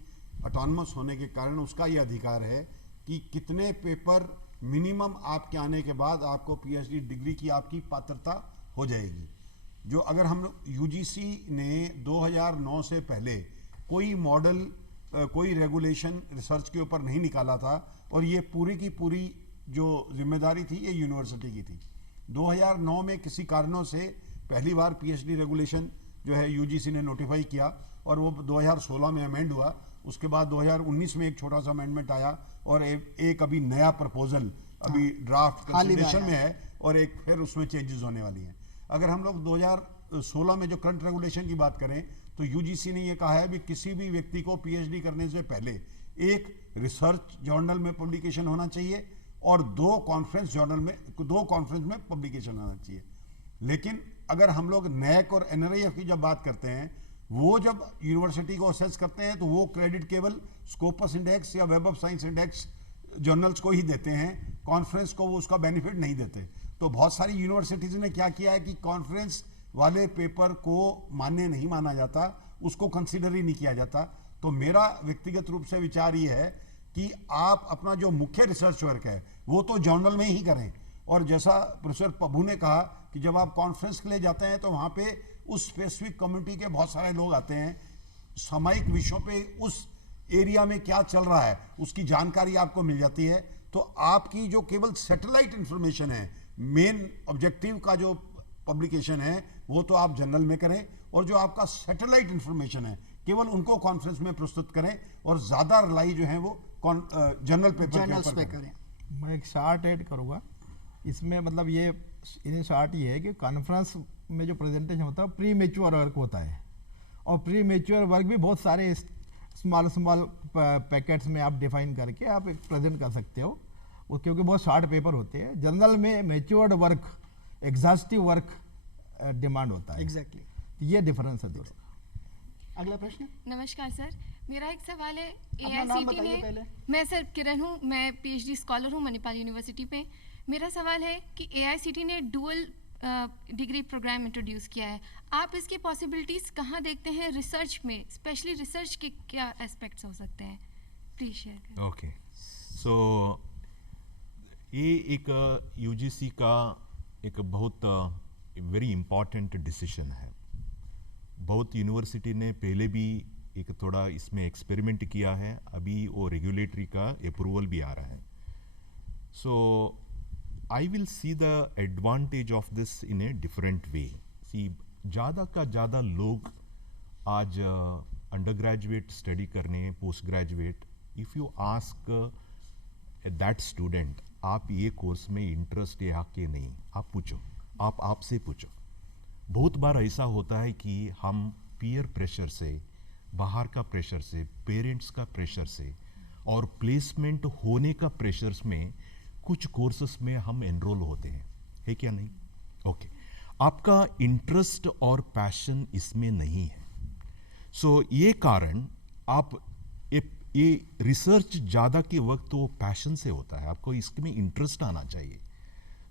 ऑटोनमस होने के कारण उसका ये अधिकार है कि कितने पेपर मिनिमम आपके आने के बाद आपको पीएचडी डिग्री की आपकी पात्रता हो जाएगी। जो अगर हम यूजीसी ने 2009 से पहले कोई मॉडल कोई रेगुलेशन रिसर्च के ऊपर नहीं निकाला था, और ये पूरी की पूरी जो जिम्मेदारी थी ये यूनिवर्सिटी की थी। 2009 में किसी कारणों से पहली बार पीएचडी रेगुलेशन जो है यूजीसी ने नोटिफाई किया, और वो 2016 में अमेंड हुआ। उसके बाद 2019 में एक छोटा सा अमेंडमेंट आया, और एक अभी नया प्रपोजल अभी ड्राफ्ट कंसिडरेशन में है, और एक फिर उसमें चेंजेस होने वाली हैं। अगर हम लोग 2016 में जो करंट रेगुलेशन की बात करें, तो यूजीसी ने ये कहा है भी किसी भी व्यक्ति को पीएचडी करने से पहले एक रिसर्च जर्नल में पब्लिकेशन होना चाहिए, और 2 कॉन्फ्रेंस में पब्लिकेशन होना चाहिए। लेकिन अगर हम लोग नैक और एनआरआईएफ की जब बात करते हैं, वो जब यूनिवर्सिटी को असेस करते हैं तो वो क्रेडिट केवल स्कोपस इंडेक्स या web of science index journals को ही देते हैं, कॉन्फ्रेंस को वो उसका बेनिफिट नहीं देते। तो बहुत सारी यूनिवर्सिटीज ने क्या किया है कि कॉन्फ्रेंस वाले पेपर को मान्य नहीं माना जाता, उसको कंसीडर ही नहीं किया जाता। तो मेरा व्यक्तिगत रूप से विचार ये है कि आप अपना जो मुख्य रिसर्च वर्क है वो तो जर्नल में ही करें, और जैसा प्रोफेसर प्रभु ने कहा कि जब आप कॉन्फ्रेंस के लिए जाते हैं तो वहाँ पे उस स्पेसिफिक कम्युनिटी के बहुत सारे लोग आते हैं, सामयिक विषयों पे उस एरिया में क्या चल रहा है उसकी जानकारी आपको मिल जाती है। तो आपकी जो केवल सैटेलाइट इंफॉर्मेशन है, मेन ऑब्जेक्टिव का जो पब्लिकेशन है वो तो आप जर्नल में करें, और जो आपका सैटेलाइट इंफॉर्मेशन है केवल उनको कॉन्फ्रेंस में प्रस्तुत करें, और ज़्यादा रिलाई जो है वो जर्नल पेपर के ऊपर करें। मैं एक शार्ट ऐड करूँगा इसमें, मतलब ये इन शार्ट ये है कि कॉन्फ्रेंस में जो प्रेजेंटेशन होता है प्री मेच्योर वर्क होता है, और प्री मेच्योर वर्क भी बहुत सारे स्मॉल पैकेट्स में आप डिफाइन करके आप प्रेजेंट कर सकते हो, वो क्योंकि बहुत शार्ट पेपर होते हैं। जनरल में matured work, exhaustive work demand होता है। एग्जैक्टली ये डिफरेंस है दोस्तों। अगला प्रश्न। नमस्कार सर, मेरा एक सवाल है। अपना नाम बताइए पहले। मैं सर किरण हूँ, मैं पीएचडी स्कॉलर हूँ मणिपाल यूनिवर्सिटी पे। मेरा सवाल है कि एआईसीटी ने डुअल डिग्री प्रोग्राम इंट्रोड्यूस किया है, आप इसकी पॉसिबिलिटीज़ कहाँ देखते हैं रिसर्च में, स्पेशली रिसर्च के क्या एस्पेक्ट्स हो सकते हैं, प्लीज शेयर करें। ओके, सो ये एक यूजीसी का एक बहुत वेरी इम्पॉर्टेंट डिसीजन है। बहुत यूनिवर्सिटी ने पहले भी एक थोड़ा इसमें एक्सपेरिमेंट किया है, अभी वो रेगुलेटरी का अप्रूवल भी आ रहा है। सो I will see the advantage of this in a different way. See, ज़्यादा का ज़्यादा लोग आज अंडर ग्रेजुएट स्टडी करने, post graduate, if you ask that student आप ये कोर्स में इंटरेस्ट है कि नहीं, आप पूछो, आप आपसे पूछो। बहुत बार ऐसा होता है कि हम पीयर प्रेशर से, बाहर का प्रेशर से, पेरेंट्स का प्रेशर से और प्लेसमेंट होने का प्रेशर्स में कुछ कोर्सेस में हम एनरोल होते हैं, है क्या नहीं? ओके, आपका इंटरेस्ट और पैशन इसमें नहीं है। सो ये कारण आप ये रिसर्च ज़्यादा के वक्त वो पैशन से होता है, आपको इसमें इंटरेस्ट आना चाहिए।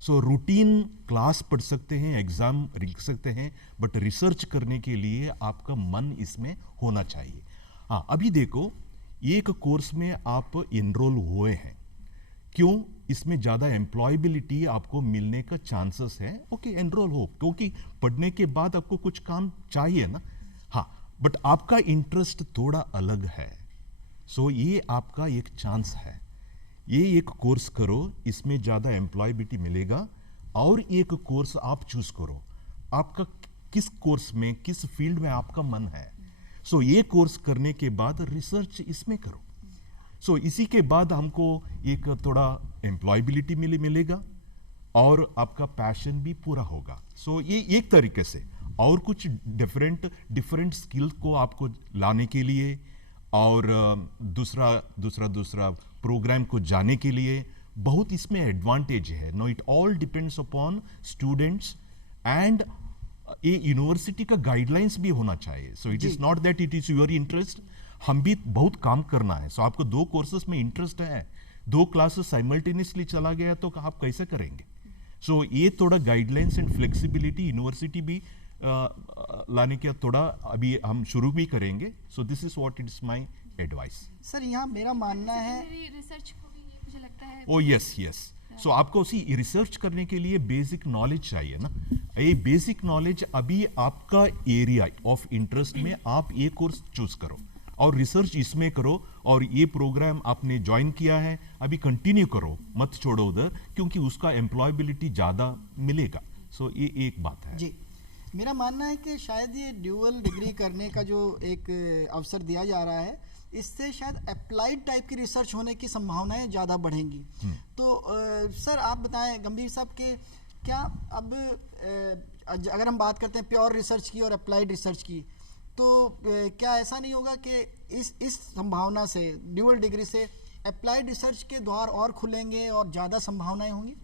सो रूटीन क्लास पढ़ सकते हैं, एग्जाम लिख सकते हैं, बट रिसर्च करने के लिए आपका मन इसमें होना चाहिए। हाँ, अभी देखो एक कोर्स में आप एनरोल हुए हैं, क्यों? इसमें ज़्यादा एम्प्लॉयबिलिटी आपको मिलने का चांसेस है। ओके, एनरोल हो, क्योंकि पढ़ने के बाद आपको कुछ काम चाहिए ना। हाँ, बट आपका इंटरेस्ट थोड़ा अलग है, सो ये आपका एक चांस है। ये एक कोर्स करो, इसमें ज़्यादा एम्प्लॉयबिलिटी मिलेगा, और एक कोर्स आप चूज करो, आपका किस कोर्स में, किस फील्ड में आपका मन है। सो ये कोर्स करने के बाद रिसर्च इसमें करो। सो इसी के बाद हमको एक थोड़ा एम्प्लॉयबिलिटी मिलेगा और आपका पैशन भी पूरा होगा। सो ये एक तरीके से। और कुछ डिफरेंट स्किल को आपको लाने के लिए, और दूसरा प्रोग्राम को जाने के लिए बहुत इसमें एडवांटेज है। No, it all depends upon students, and ये यूनिवर्सिटी का गाइडलाइंस भी होना चाहिए। So it is not that it is your interest, हम भी बहुत काम करना है। सो आपको 2 कोर्सेस में इंटरेस्ट है, 2 क्लासेस साइमल्टेनियसली चला गया तो आप कैसे करेंगे? सो ये थोड़ा गाइडलाइंस एंड फ्लेक्सिबिलिटी यूनिवर्सिटी भी लाने का थोड़ा अभी हम शुरू भी करेंगे। सो this is what is my advice. Sir यहाँ मेरा मानना है, रिसर्च को भी ये मुझे लगता है ओ यस यस, सो आपको उसी रिसर्च करने के लिए बेसिक नॉलेज चाहिए ना। ये बेसिक नॉलेज अभी आपका एरिया ऑफ इंटरेस्ट में आप ये कोर्स चूज करो और रिसर्च इसमें करो, और ये प्रोग्राम आपने ज्वाइन किया है अभी कंटिन्यू करो, मत छोड़ो उधर, क्योंकि उसका एम्प्लॉयबिलिटी ज़्यादा मिलेगा। सो ये एक बात है जी। मेरा मानना है कि शायद ये ड्यूअल डिग्री करने का जो एक अवसर दिया जा रहा है, इससे शायद अप्लाइड टाइप की रिसर्च होने की संभावनाएं ज़्यादा बढ़ेंगी। तो सर आप बताएं गंभीर साहब कि क्या अब अगर हम बात करते हैं प्योर रिसर्च की और अप्लाइड रिसर्च की, तो क्या ऐसा नहीं होगा कि इस संभावना से, ड्यूअल डिग्री से अप्लाइड रिसर्च के द्वार और खुलेंगे और ज़्यादा संभावनाएं होंगी?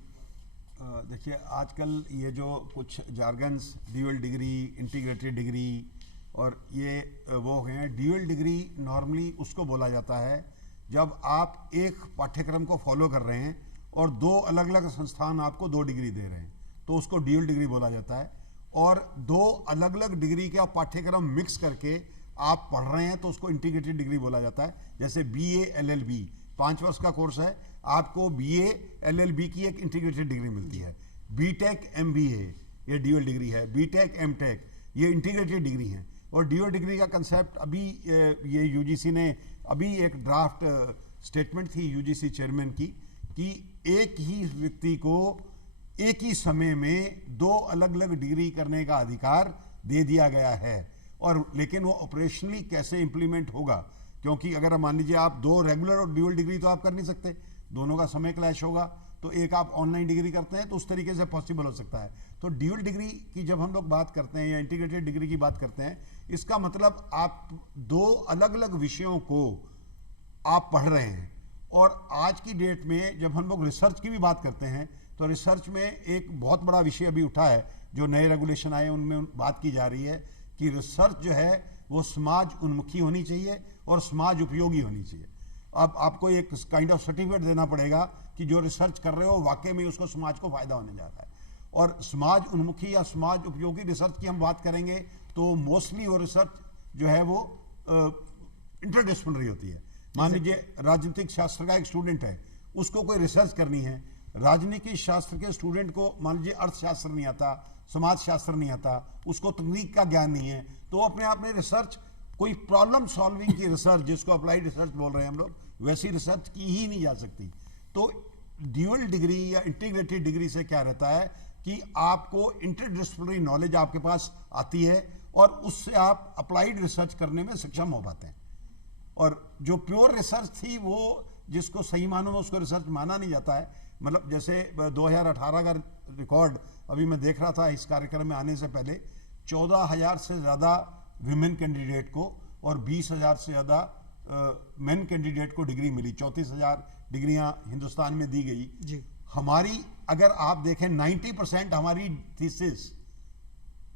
देखिए, आजकल ये जो कुछ jargons, dual degree, integrated degree, और ये वो हैं। ड्यूअल डिग्री नॉर्मली उसको बोला जाता है जब आप एक पाठ्यक्रम को फॉलो कर रहे हैं और 2 अलग अलग संस्थान आपको 2 डिग्री दे रहे हैं, तो उसको ड्यूअल डिग्री बोला जाता है। और 2 अलग अलग डिग्री का पाठ्यक्रम मिक्स करके आप पढ़ रहे हैं तो उसको इंटीग्रेटेड डिग्री बोला जाता है। जैसे BA LLB 5 वर्ष का कोर्स है, आपको BA LLB की एक इंटीग्रेटेड डिग्री मिलती है। BTech MBA ये ड्यूअल डिग्री है, BTech MTech ये इंटीग्रेटेड डिग्री है। और ड्यूअल डिग्री का कंसेप्ट अभी ये UGC ने अभी एक ड्राफ्ट स्टेटमेंट थी UGC चेयरमैन की, कि एक ही व्यक्ति को एक ही समय में 2 अलग अलग डिग्री करने का अधिकार दे दिया गया है। और लेकिन वो ऑपरेशनली कैसे इंप्लीमेंट होगा, क्योंकि अगर मान लीजिए आप 2 रेगुलर और ड्यूअल डिग्री तो आप कर नहीं सकते, दोनों का समय क्लैश होगा। तो एक आप ऑनलाइन डिग्री करते हैं तो उस तरीके से पॉसिबल हो सकता है। तो ड्यूअल डिग्री की जब हम लोग बात करते हैं या इंटीग्रेटेड डिग्री की बात करते हैं, इसका मतलब आप 2 अलग अलग विषयों को आप पढ़ रहे हैं। और आज की डेट में जब हम लोग रिसर्च की भी बात करते हैं, तो रिसर्च में एक बहुत बड़ा विषय अभी उठा है, जो नए रेगुलेशन आए उनमें बात की जा रही है कि रिसर्च जो है वो समाज उन्मुखी होनी चाहिए और समाज उपयोगी होनी चाहिए। अब आपको एक काइंड ऑफ सर्टिफिकेट देना पड़ेगा कि जो रिसर्च कर रहे हो वाकई में उसको समाज को फायदा होने जा रहा है। और समाज उन्मुखी या समाज उपयोगी रिसर्च की हम बात करेंगे तो मोस्टली वो रिसर्च जो है वो इंटरडिसिप्लिनरी होती है। मान लीजिए राजनीतिक शास्त्र का एक स्टूडेंट है, उसको कोई रिसर्च करनी है, राजनीतिक शास्त्र के स्टूडेंट को मान लीजिए अर्थशास्त्र नहीं आता, समाज शास्त्र नहीं आता, उसको तकनीक का ज्ञान नहीं है, तो वो अपने आप में रिसर्च, कोई प्रॉब्लम सॉल्विंग की रिसर्च जिसको अप्लाइड रिसर्च बोल रहे हैं हम लोग, वैसी रिसर्च की ही नहीं जा सकती। तो ड्यूअल डिग्री या इंटीग्रेटेड डिग्री से क्या रहता है कि आपको इंटरडिसिप्लिनरी नॉलेज आपके पास आती है और उससे आप अप्लाइड रिसर्च करने में सक्षम हो पाते हैं। और जो प्योर रिसर्च थी वो जिसको सही मानों में उसको रिसर्च माना नहीं जाता है। मतलब जैसे 2018 का रिकॉर्ड अभी मैं देख रहा था इस कार्यक्रम में आने से पहले, 14,000 से ज़्यादा विमेन कैंडिडेट को और 20,000 से ज़्यादा मेन कैंडिडेट को डिग्री मिली। 34,000 डिग्रियां हिंदुस्तान में दी गई जी। हमारी अगर आप देखें 90% हमारी थीसिस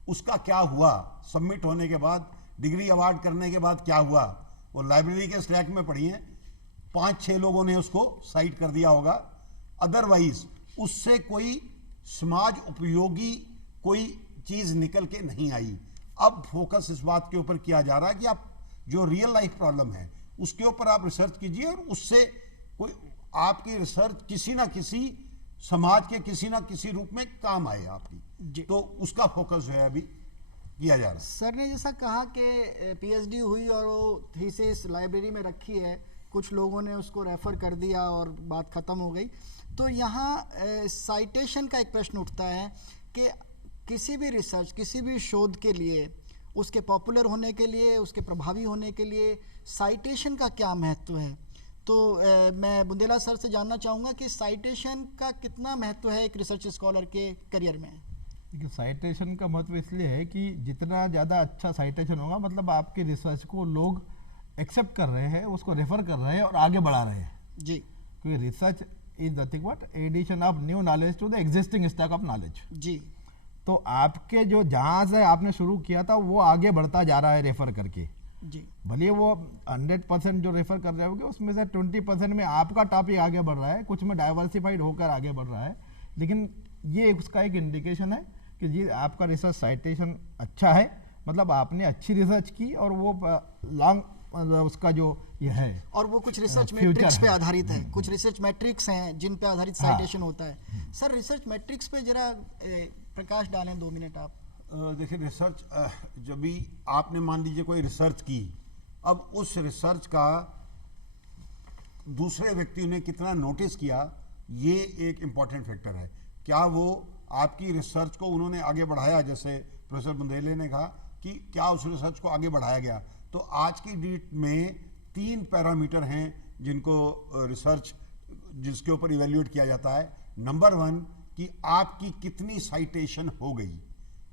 उसका क्या हुआ, सबमिट होने के बाद, डिग्री अवार्ड करने के बाद क्या हुआ, वो लाइब्रेरी के स्टैक में पड़ी है, 5-6 लोगों ने उसको साइट कर दिया होगा। अदरवाइज उससे कोई समाज उपयोगी कोई चीज निकल के नहीं आई। अब फोकस इस बात के ऊपर किया जा रहा है कि आप जो रियल लाइफ प्रॉब्लम है उसके ऊपर आप रिसर्च कीजिए और उससे कोई आपकी रिसर्च किसी ना किसी समाज के किसी ना किसी रूप में काम आए आपकी, तो उसका फोकस जो है अभी किया जा रहा है। सर ने जैसा कहा कि PhD हुई और वो थीसिस लाइब्रेरी में रखी है, कुछ लोगों ने उसको रेफर कर दिया और बात ख़त्म हो गई। तो यहाँ साइटेशन का एक प्रश्न उठता है कि किसी भी रिसर्च, किसी भी शोध के लिए, उसके पॉपुलर होने के लिए, उसके प्रभावी होने के लिए साइटेशन का क्या महत्व है। तो मैं बुंदेला सर से जानना चाहूँगा कि साइटेशन का कितना महत्व है एक रिसर्च स्कॉलर के करियर में। देखिए साइटेशन का महत्व इसलिए है कि जितना ज़्यादा अच्छा साइटेशन होगा मतलब आपके रिसर्च को लोग एक्सेप्ट कर रहे हैं, उसको रेफर कर रहे हैं और आगे बढ़ा रहे हैं। जी क्योंकि research is nothing but addition of new knowledge to the existing stock of knowledge. जी तो आपके जो जहाँ से आपने शुरू किया था वो आगे बढ़ता जा रहा है रेफर करके। जी भले वो 100% जो रेफर कर रहे होंगे उसमें से 20% में आपका टॉपिक आगे बढ़ रहा है, कुछ में डाइवर्सिफाइड होकर आगे बढ़ रहा है, लेकिन ये उसका एक इंडिकेशन है कि जी आपका रिसर्च साइटेशन अच्छा है, मतलब आपने अच्छी रिसर्च की और वो लॉन्ग उसका जो ये है और वो कुछ रिसर्च फ्यूचर मैट्रिक्स पे है। आधारित है, कुछ रिसर्च मैट्रिक्स हैं जिन पे आधारित हाँ। साइटेशन होता है। सर रिसर्च मैट्रिक्स पे जरा प्रकाश डालें 2 मिनट आप। देखिए रिसर्च जब भी आपने मान लीजिए कोई रिसर्च की, अब उस रिसर्च का दूसरे व्यक्ति ने कितना नोटिस किया, ये एक इम्पॉर्टेंट फैक्टर है। क्या वो आपकी रिसर्च को उन्होंने आगे बढ़ाया, जैसे प्रोफेसर बुंदेले ने कहा कि क्या उस रिसर्च को आगे बढ़ाया गया। तो आज की डेट में 3 पैरामीटर हैं जिनको रिसर्च जिसके ऊपर इवेल्युएट किया जाता है। नंबर 1 कि आपकी कितनी साइटेशन हो गई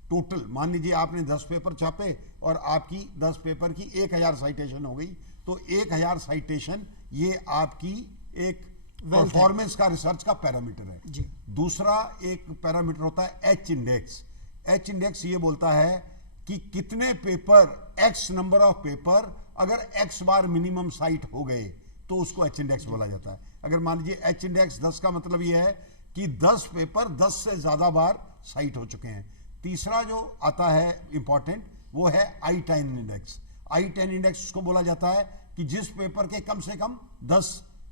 टोटल। मान लीजिए आपने 10 पेपर छापे और आपकी 10 पेपर की 1000 साइटेशन हो गई, तो 1000 साइटेशन ये आपकी एक परफॉर्मेंस का रिसर्च का पैरामीटर है। जी। दूसरा एक पैरामीटर होता है एच इंडेक्स। एच इंडेक्स ये बोलता है कि कितने paper, x number of paper, अगर एक्स बार मिनिमम साइट हो गए तो उसको एच इंडेक्स बोला जाता है। अगर मान लीजिए एच इंडेक्स 10 का मतलब ये है कि 10 पेपर 10 से ज्यादा बार साइट हो चुके हैं। तीसरा जो आता है इंपॉर्टेंट वो है I10 इंडेक्स। I10 इंडेक्स उसको बोला जाता है कि जिस पेपर के कम से कम 10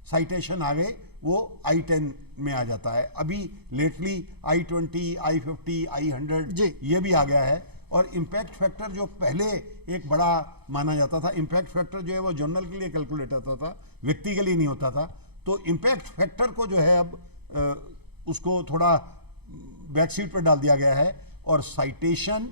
साइटेशन आ गए वो I10 में आ जाता है। अभी लेटली I20, I50, I100 जी। ये भी आ गया है। और इम्पैक्ट फैक्टर जो पहले एक बड़ा माना जाता था, इम्पैक्ट फैक्टर जो है वो जर्नल के लिए कैलकुलेट होता था, व्यक्ति के लिए नहीं होता था। तो इम्पैक्ट फैक्टर को जो है अब उसको थोड़ा बैकसीट पर डाल दिया गया है और citation,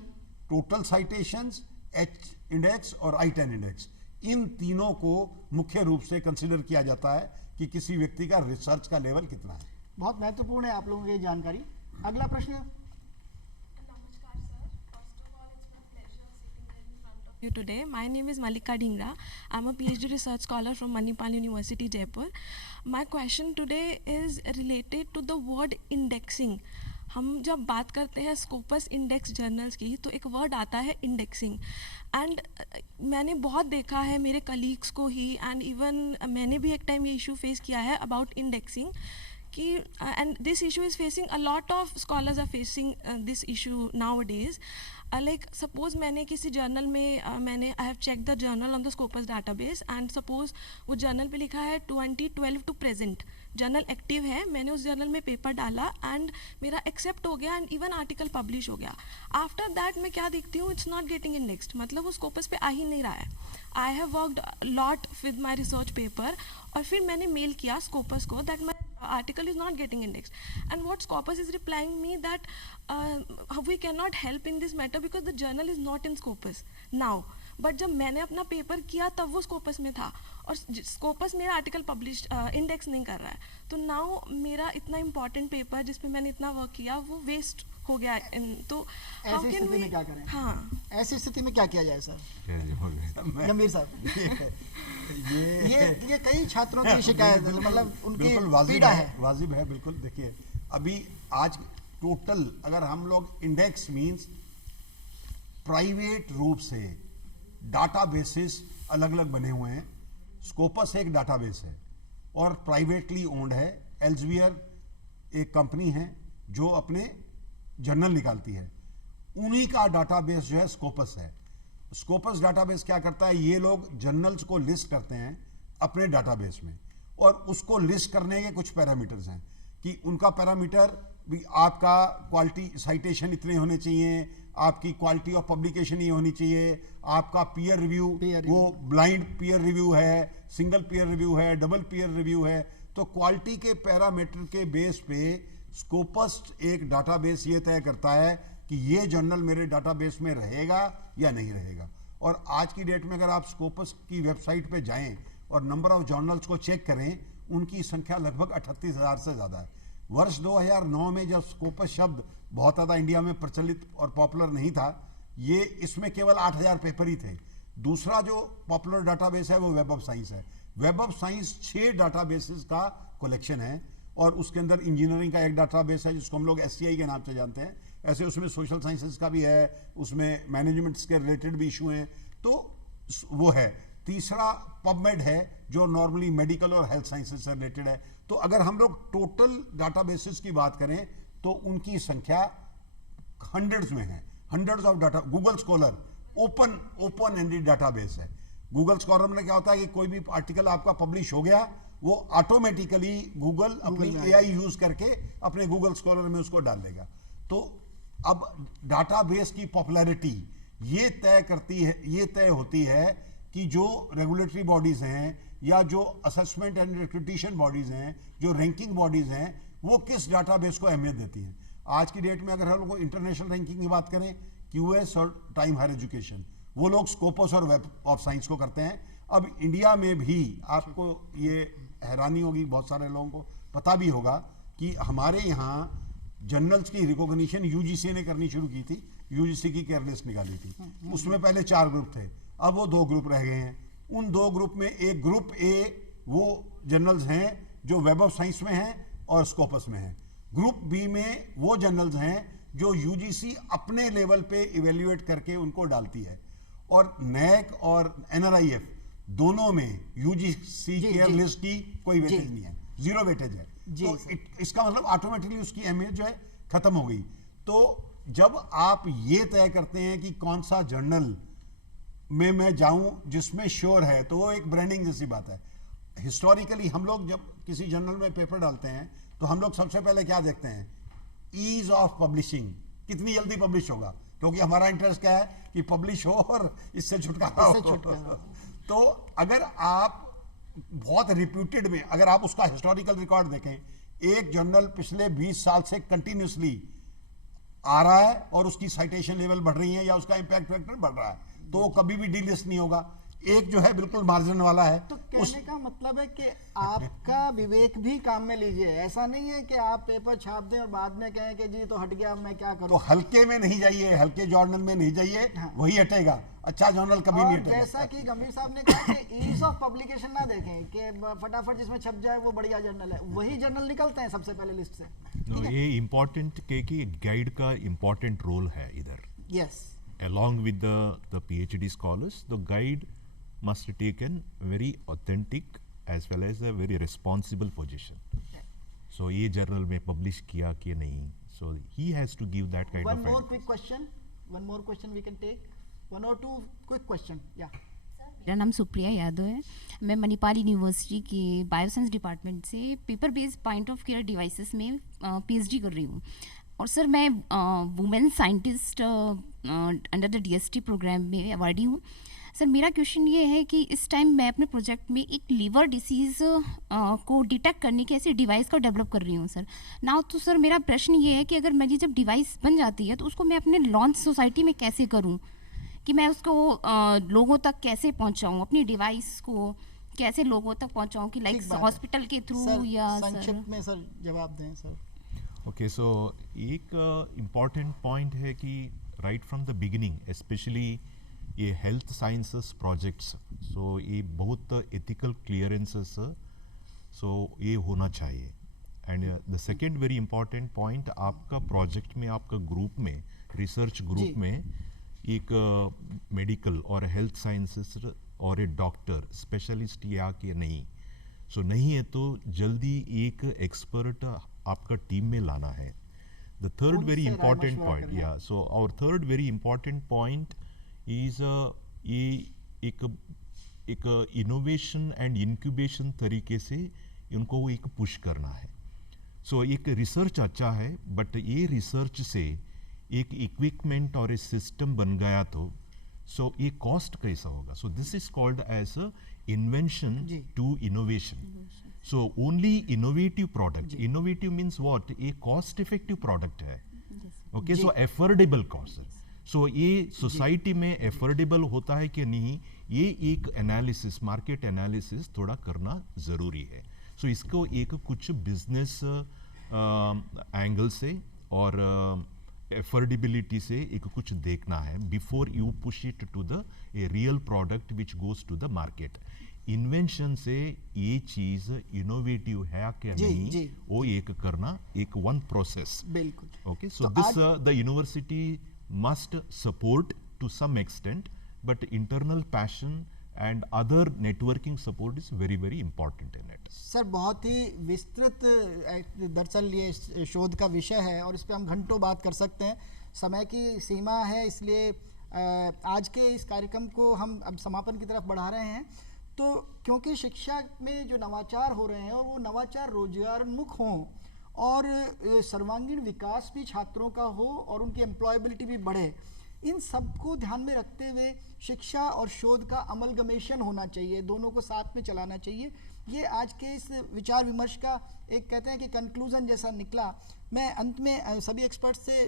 total citations, H index और I10 इंडेक्स, इन तीनों को मुख्य रूप से कंसीडर किया जाता है कि किसी व्यक्ति का रिसर्च का लेवल कितना है। बहुत महत्वपूर्ण है आप लोगों की जानकारी। अगला प्रश्न। You today. My name is Malika Dhingra. I'm a PhD research scholar from Manipal University, Jaipur. My question today is related to the word indexing. हम जब बात करते हैं स्कोपस इंडेक्स जर्नल्स की तो एक वर्ड आता है इंडेक्सिंग एंड मैंने बहुत देखा है मेरे कलीग्स को ही एंड इवन मैंने भी एक टाइम ये इशू फेस किया है अबाउट इंडेक्सिंग कि and this issue is facing a lot of scholars are facing this issue nowadays. Like suppose मैंने किसी जर्नल में मैंने I have check the journal on the Scopus database and suppose वो journal पे लिखा है 2012 to present, journal active है, मैंने उस जर्नल में पेपर डाला एंड मेरा एक्सेप्ट हो गया एंड इवन आर्टिकल पब्लिश हो गया। आफ्टर दैट मैं क्या देखती हूँ, इट्स नॉट गेटिंग इंडेक्स्ड, मतलब वो स्कोपस पे आ ही नहीं रहा है। I have worked lot with my research paper और फिर मैंने मेल किया स्कोपस को that my article is not getting indexed and what Scopus is replying me that we cannot help in this matter because the journal is not in Scopus now, but जब मैंने अपना paper किया तब वो Scopus में था और Scopus मेरा आर्टिकल पब्लिश इंडेक्स नहीं कर रहा है, तो नाउ मेरा इतना इंपॉर्टेंट पेपर जिस पे मैंने इतना वर्क किया वो वेस्ट हो गया। तो ऐसी स्थिति में क्या करें? हाँ, ऐसी स्थिति में क्या किया जाए सर? गंभीर साहब, ये कई छात्रों की शिकायत है, मतलब उनकी बिल्कुल पीड़ा है। वाजिब है बिल्कुल। देखिए अभी आज टोटल अगर हम लोग इंडेक्स मींस प्राइवेट रूप से डाटाबेसेस अलग अलग बने हुए हैं। स्कोपस एक डाटाबेस है और प्राइवेटली ओन्ड है। एल्सेवियर एक कंपनी है जो अपने जर्नल निकालती है, उन्हीं का डाटाबेस जो है स्कोपस है। स्कोपस डाटाबेस क्या करता है, ये लोग जर्नल्स को लिस्ट करते हैं अपने डाटाबेस में और उसको लिस्ट करने के कुछ पैरामीटर्स हैं कि उनका पैरामीटर भी आपका क्वालिटी साइटेशन इतने होने चाहिए, आपकी क्वालिटी ऑफ पब्लिकेशन ये होनी चाहिए, आपका पीयर रिव्यू वो ब्लाइंड पीयर रिव्यू है, सिंगल पीयर रिव्यू है, डबल पीयर रिव्यू है। तो क्वालिटी के पैरामीटर के बेस पे स्कोपस एक डाटाबेस ये तय करता है कि ये जर्नल मेरे डाटाबेस में रहेगा या नहीं रहेगा। और आज की डेट में अगर आप स्कोपस की वेबसाइट पे जाएं और नंबर ऑफ जर्नल्स को चेक करें, उनकी संख्या लगभग 38,000 से ज़्यादा है। वर्ष 2009 में जब स्कोपस शब्द बहुत ज़्यादा इंडिया में प्रचलित और पॉपुलर नहीं था, ये इसमें केवल 8000 पेपर ही थे। दूसरा जो पॉपुलर डाटाबेस है वो वेब ऑफ साइंस है। वेब ऑफ साइंस 6 डाटाबेसेस का कलेक्शन है और उसके अंदर इंजीनियरिंग का एक डाटाबेस है जिसको हम लोग SCI के नाम से जानते हैं। ऐसे उसमें सोशल साइंसेस का भी है, उसमें मैनेजमेंट्स के रिलेटेड भी इशू हैं, तो वो है। तीसरा पबमेड है जो नॉर्मली मेडिकल और हेल्थ साइंसेस से रिलेटेड है। तो अगर हम लोग टोटल डाटाबेसेस की बात करें तो उनकी संख्या हंड्रेड्स में है, hundreds of data. Google scholar open ended database है। गूगल स्कॉलर में क्या होता है कि कोई भी आर्टिकल आपका पब्लिश हो गया, वो ऑटोमेटिकली गूगल अपनी AI यूज करके अपने गूगल स्कॉलर में उसको डाल देगा। तो अब डाटाबेस की पॉपुलैरिटी ये तय होती है कि जो रेगुलेटरी बॉडीज हैं या जो असेसमेंट एंड रिक्रूटेशन बॉडीज हैं, जो रैंकिंग बॉडीज हैं, वो किस डाटाबेस को अहमियत देती हैं। आज की डेट में अगर हम लोग इंटरनेशनल रैंकिंग की बात करें, QS और टाइम हायर एजुकेशन, वो लोग स्कोपस और वेब ऑफ साइंस को करते हैं। अब इंडिया में भी आपको ये हैरानी होगी, बहुत सारे लोगों को पता भी होगा कि हमारे यहाँ जर्नल्स की रिकॉग्निशन UGC ने करनी शुरू की थी। UGC की केयर लिस्ट निकाली थी, उसमें पहले 4 ग्रुप थे, अब वो 2 ग्रुप रह गए हैं। उन 2 ग्रुप में एक ग्रुप A वो जर्नल्स हैं जो वेब ऑफ साइंस में हैं और स्कोपस में हैं। ग्रुप B में वो जर्नल्स हैं जो UGC अपने लेवल पे इवेल्युएट करके उनको डालती है। और NAAC और NRIF दोनों में UGC केयर लिस्ट की कोई वेटेज नहीं है, 0 वेटेज है। तो इसका मतलब ऑटोमेटिकली उसकी अहमियत जो है खत्म हो गई। तो जब आप ये तय करते हैं कि कौन सा जर्नल में मैं जाऊं जिसमें श्योर है, तो वो एक ब्रांडिंग जैसी बात है। हिस्टोरिकली हम लोग जब किसी जर्नल में पेपर डालते हैं तो हम लोग सबसे पहले क्या देखते हैं, ईज ऑफ पब्लिशिंग, कितनी जल्दी पब्लिश होगा, क्योंकि हमारा इंटरेस्ट क्या है कि पब्लिश हो और इससे छुटकारा हो। तो अगर आप बहुत रिप्यूटेड में, अगर आप उसका हिस्टोरिकल रिकॉर्ड देखें, एक जर्नल पिछले 20 साल से कंटिन्यूसली आ रहा है और उसकी साइटेशन लेवल बढ़ रही है या उसका इंपैक्ट फैक्टर बढ़ रहा है, तो वो कभी भी डीलिस्ट नहीं होगा। एक जो है बिल्कुल मार्जिन वाला है। तो कहने का मतलब है कि आपका विवेक भी काम में लीजिए। ऐसा नहीं है कि आप पेपर छाप दें और बाद में कहें कि जी तो हट गया, मैं क्या करूं। तो हल्के में नहीं जाइए, हल्के जर्नल में नहीं जाइए, हाँ। वही हटेगा। अच्छा जर्नल कभी नहीं हटेगा। जैसा कि गंभीर साहब ने कहा कि ईज ऑफ पब्लिकेशन ना देखें कि फटाफट जिसमें छप जाए वो बढ़िया जर्नल है, वही जर्नल निकलते हैं सबसे पहले लिस्ट से। ये इम्पोर्टेंट कि गाइड का इम्पोर्टेंट रोल है इधर। Yes, along with the PhD scholars, the guide must take an very authentic as well as a very responsible position. So ये journal में publish किया कि नहीं, so he has to give that kind one of more advice. quick question, one more question we can take, 1 or 2 quick question, yeah. मेरा नाम सुप्रिया यादव है। मैं Manipal university के बायोसाइंस डिपार्टमेंट से paper based point of care devices में PhD कर रही हूँ। और सर मैं women scientist under the DST program में अवार्डी हूँ। सर मेरा क्वेश्चन ये है कि इस टाइम मैं अपने प्रोजेक्ट में एक लीवर डिसीज़ को डिटेक्ट करने के ऐसे डिवाइस का डेवलप कर रही हूँ सर। नाउ तो सर मेरा प्रश्न ये है कि अगर मेरी जब डिवाइस बन जाती है तो उसको मैं अपने लॉन्च सोसाइटी में कैसे करूँ, कि मैं उसको लोगों तक कैसे पहुँचाऊँ, अपनी डिवाइस को कैसे लोगों तक पहुँचाऊँ, कि लाइक हॉस्पिटल के थ्रू या संक्षिप्त में सर जवाब दें सर। Okay, so एक important point है कि right from the beginning, especially ये health sciences projects, so ये बहुत ethical clearances, so ये होना चाहिए। And the second very important point, आपका project में, आपका group में, research group में एक medical और health sciences और एक doctor specialist या कि नहीं, so नहीं है तो जल्दी एक expert आपका टीम में लाना है। The third very important point, yeah, so our third very important point is ये एक innovation and incubation तरीके से इनको एक पुश करना है। So एक रिसर्च अच्छा है, बट ये रिसर्च से एक इक्विपमेंट और एक सिस्टम बन गया तो सो ये कॉस्ट कैसा होगा। So this is called as a invention to innovation. So only innovative product. Innovative means what? A cost effective product है. Okay, so affordable cost. So ये society में affordable होता है कि नहीं, ये एक analysis, market analysis थोड़ा करना ज़रूरी है। So इसको एक कुछ business एंगल से और एफोर्डेबिलिटी से एक कुछ देखना है before you push it to the a real product which goes to the market. Invention से ये चीज इनोवेटिव है क्या जी, नहीं, जी। वो एक करना एक वन प्रोसेस। बिल्कुल। Okay, so तो this the university must support to some extent, but internal passion and other networking support is very very important in it. Sir बहुत ही विस्तृत दरअसल ये शोध का विषय है और इस पे हम घंटों बात कर सकते हैं। समय की सीमा है, इसलिए आज के इस कार्यक्रम को हम अब समापन की तरफ बढ़ा रहे हैं। तो क्योंकि शिक्षा में जो नवाचार हो रहे हैं और वो नवाचार रोजगारोन्मुख हों और सर्वांगीण विकास भी छात्रों का हो और उनकी एम्प्लॉयबिलिटी भी बढ़े, इन सबको ध्यान में रखते हुए शिक्षा और शोध का अमलगमेशन होना चाहिए, दोनों को साथ में चलाना चाहिए। ये आज के इस विचार विमर्श का एक कहते हैं कि कंक्लूजन जैसा निकला। मैं अंत में सभी एक्सपर्ट्स से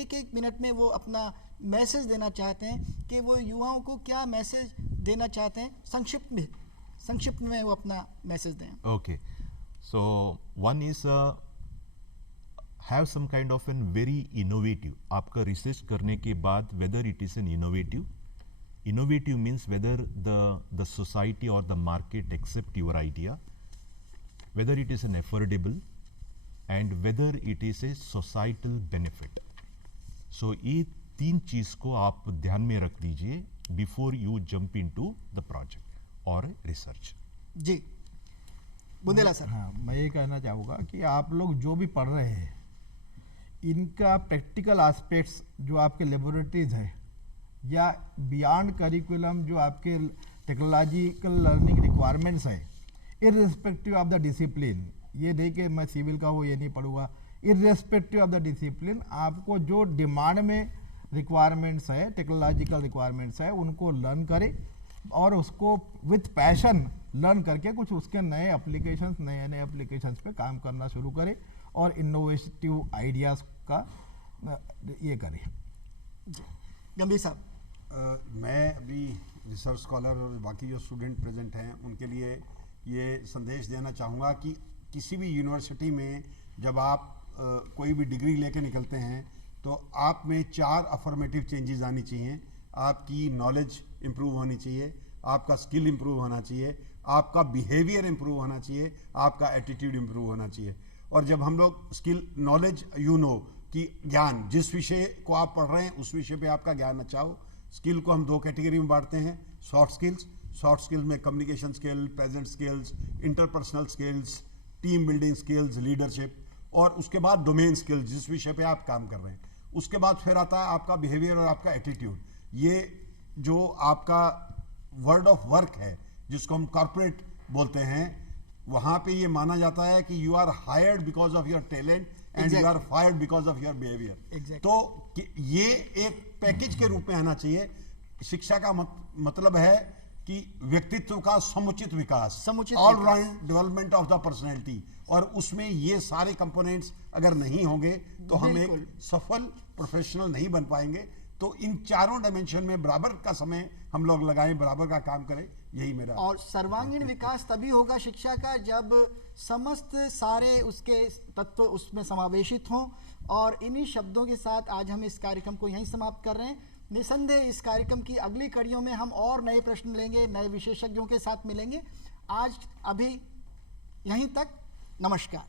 एक एक मिनट में वो अपना मैसेज देना चाहते हैं कि वो युवाओं को क्या मैसेज देना चाहते हैं, संक्षिप्त में वो अपना मैसेज दें। Okay, so one is have some kind of an very innovative, आपका रिसर्च करने के बाद whether it is an innovative means whether the society or the market accept your idea, whether it is an affordable and whether it is a societal benefit. So ये तीन चीज को आप ध्यान में रख दीजिए before you jump into the project और रिसर्च। जी बुंदेला सर। हाँ, मैं ये कहना चाहूँगा कि आप लोग जो भी पढ़ रहे हैं इनका प्रैक्टिकल एस्पेक्ट्स जो आपके लेबोरेटरीज है या बियॉन्ड करिकुलम जो आपके टेक्नोलॉजिकल लर्निंग रिक्वायरमेंट्स है, इररिस्पेक्टिव ऑफ द डिसिप्लिन, ये नहीं कि मैं सिविल का हूँ ये नहीं पढ़ूंगा, इररिस्पेक्टिव ऑफ द डिसिप्लिन आपको जो डिमांड में रिक्वायरमेंट्स है, टेक्नोलॉजिकल रिक्वायरमेंट्स है, उनको लर्न करें और उसको विथ पैशन लर्न करके कुछ उसके नए एप्लीकेशंस पे काम करना शुरू करें और इनोवेटिव आइडियाज़ का ये करें। गंभीर साहब। मैं अभी रिसर्च स्कॉलर और बाकी जो स्टूडेंट प्रेजेंट हैं उनके लिए ये संदेश देना चाहूँगा कि किसी भी यूनिवर्सिटी में जब आप कोई भी डिग्री लेके निकलते हैं तो आप में 4 अफर्मेटिव चेंजेस आनी चाहिए। आपकी नॉलेज इम्प्रूव होनी चाहिए, आपका स्किल इम्प्रूव होना चाहिए, आपका बिहेवियर इम्प्रूव होना चाहिए, आपका एटीट्यूड इम्प्रूव होना चाहिए। और जब हम लोग स्किल नॉलेज कि ज्ञान जिस विषय को आप पढ़ रहे हैं उस विषय पे आपका ज्ञान अच्छा हो। स्किल को हम 2 कैटेगरी में बांटते हैं, सॉफ्ट स्किल्स में communication skill, present skills, interpersonal skills, team building skills, leadership, और उसके बाद डोमेन स्किल्स जिस विषय पे आप काम कर रहे हैं। उसके बाद फिर आता है आपका बिहेवियर और आपका एटीट्यूड। ये जो आपका वर्ड ऑफ वर्क है जिसको हम कॉर्पोरेट बोलते हैं, वहाँ पे ये माना जाता है कि you are hired because of your talent and you are fired because of your behaviour. तो ये एक पैकेज के रूप में आना चाहिए। शिक्षा का मतलब है कि व्यक्तित्व का समुचित विकास, all round development of the personality, और उसमें ये सारे कंपोनेंट्स अगर नहीं होंगे तो हम एक सफल प्रोफेशनल नहीं बन पाएंगे। तो इन चारों डायमेंशन में बराबर का समय हम लोग लगाएं, बराबर का काम करें, यही मेरा। और सर्वांगीण विकास तभी होगा शिक्षा का जब समस्त सारे उसके तत्व उसमें समावेशित हों। और इन्हीं शब्दों के साथ आज हम इस कार्यक्रम को यहीं समाप्त कर रहे हैं। निसंदेह इस कार्यक्रम की अगली कड़ियों में हम और नए प्रश्न लेंगे, नए विशेषज्ञों के साथ मिलेंगे। आज अभी यहीं तक, नमस्कार।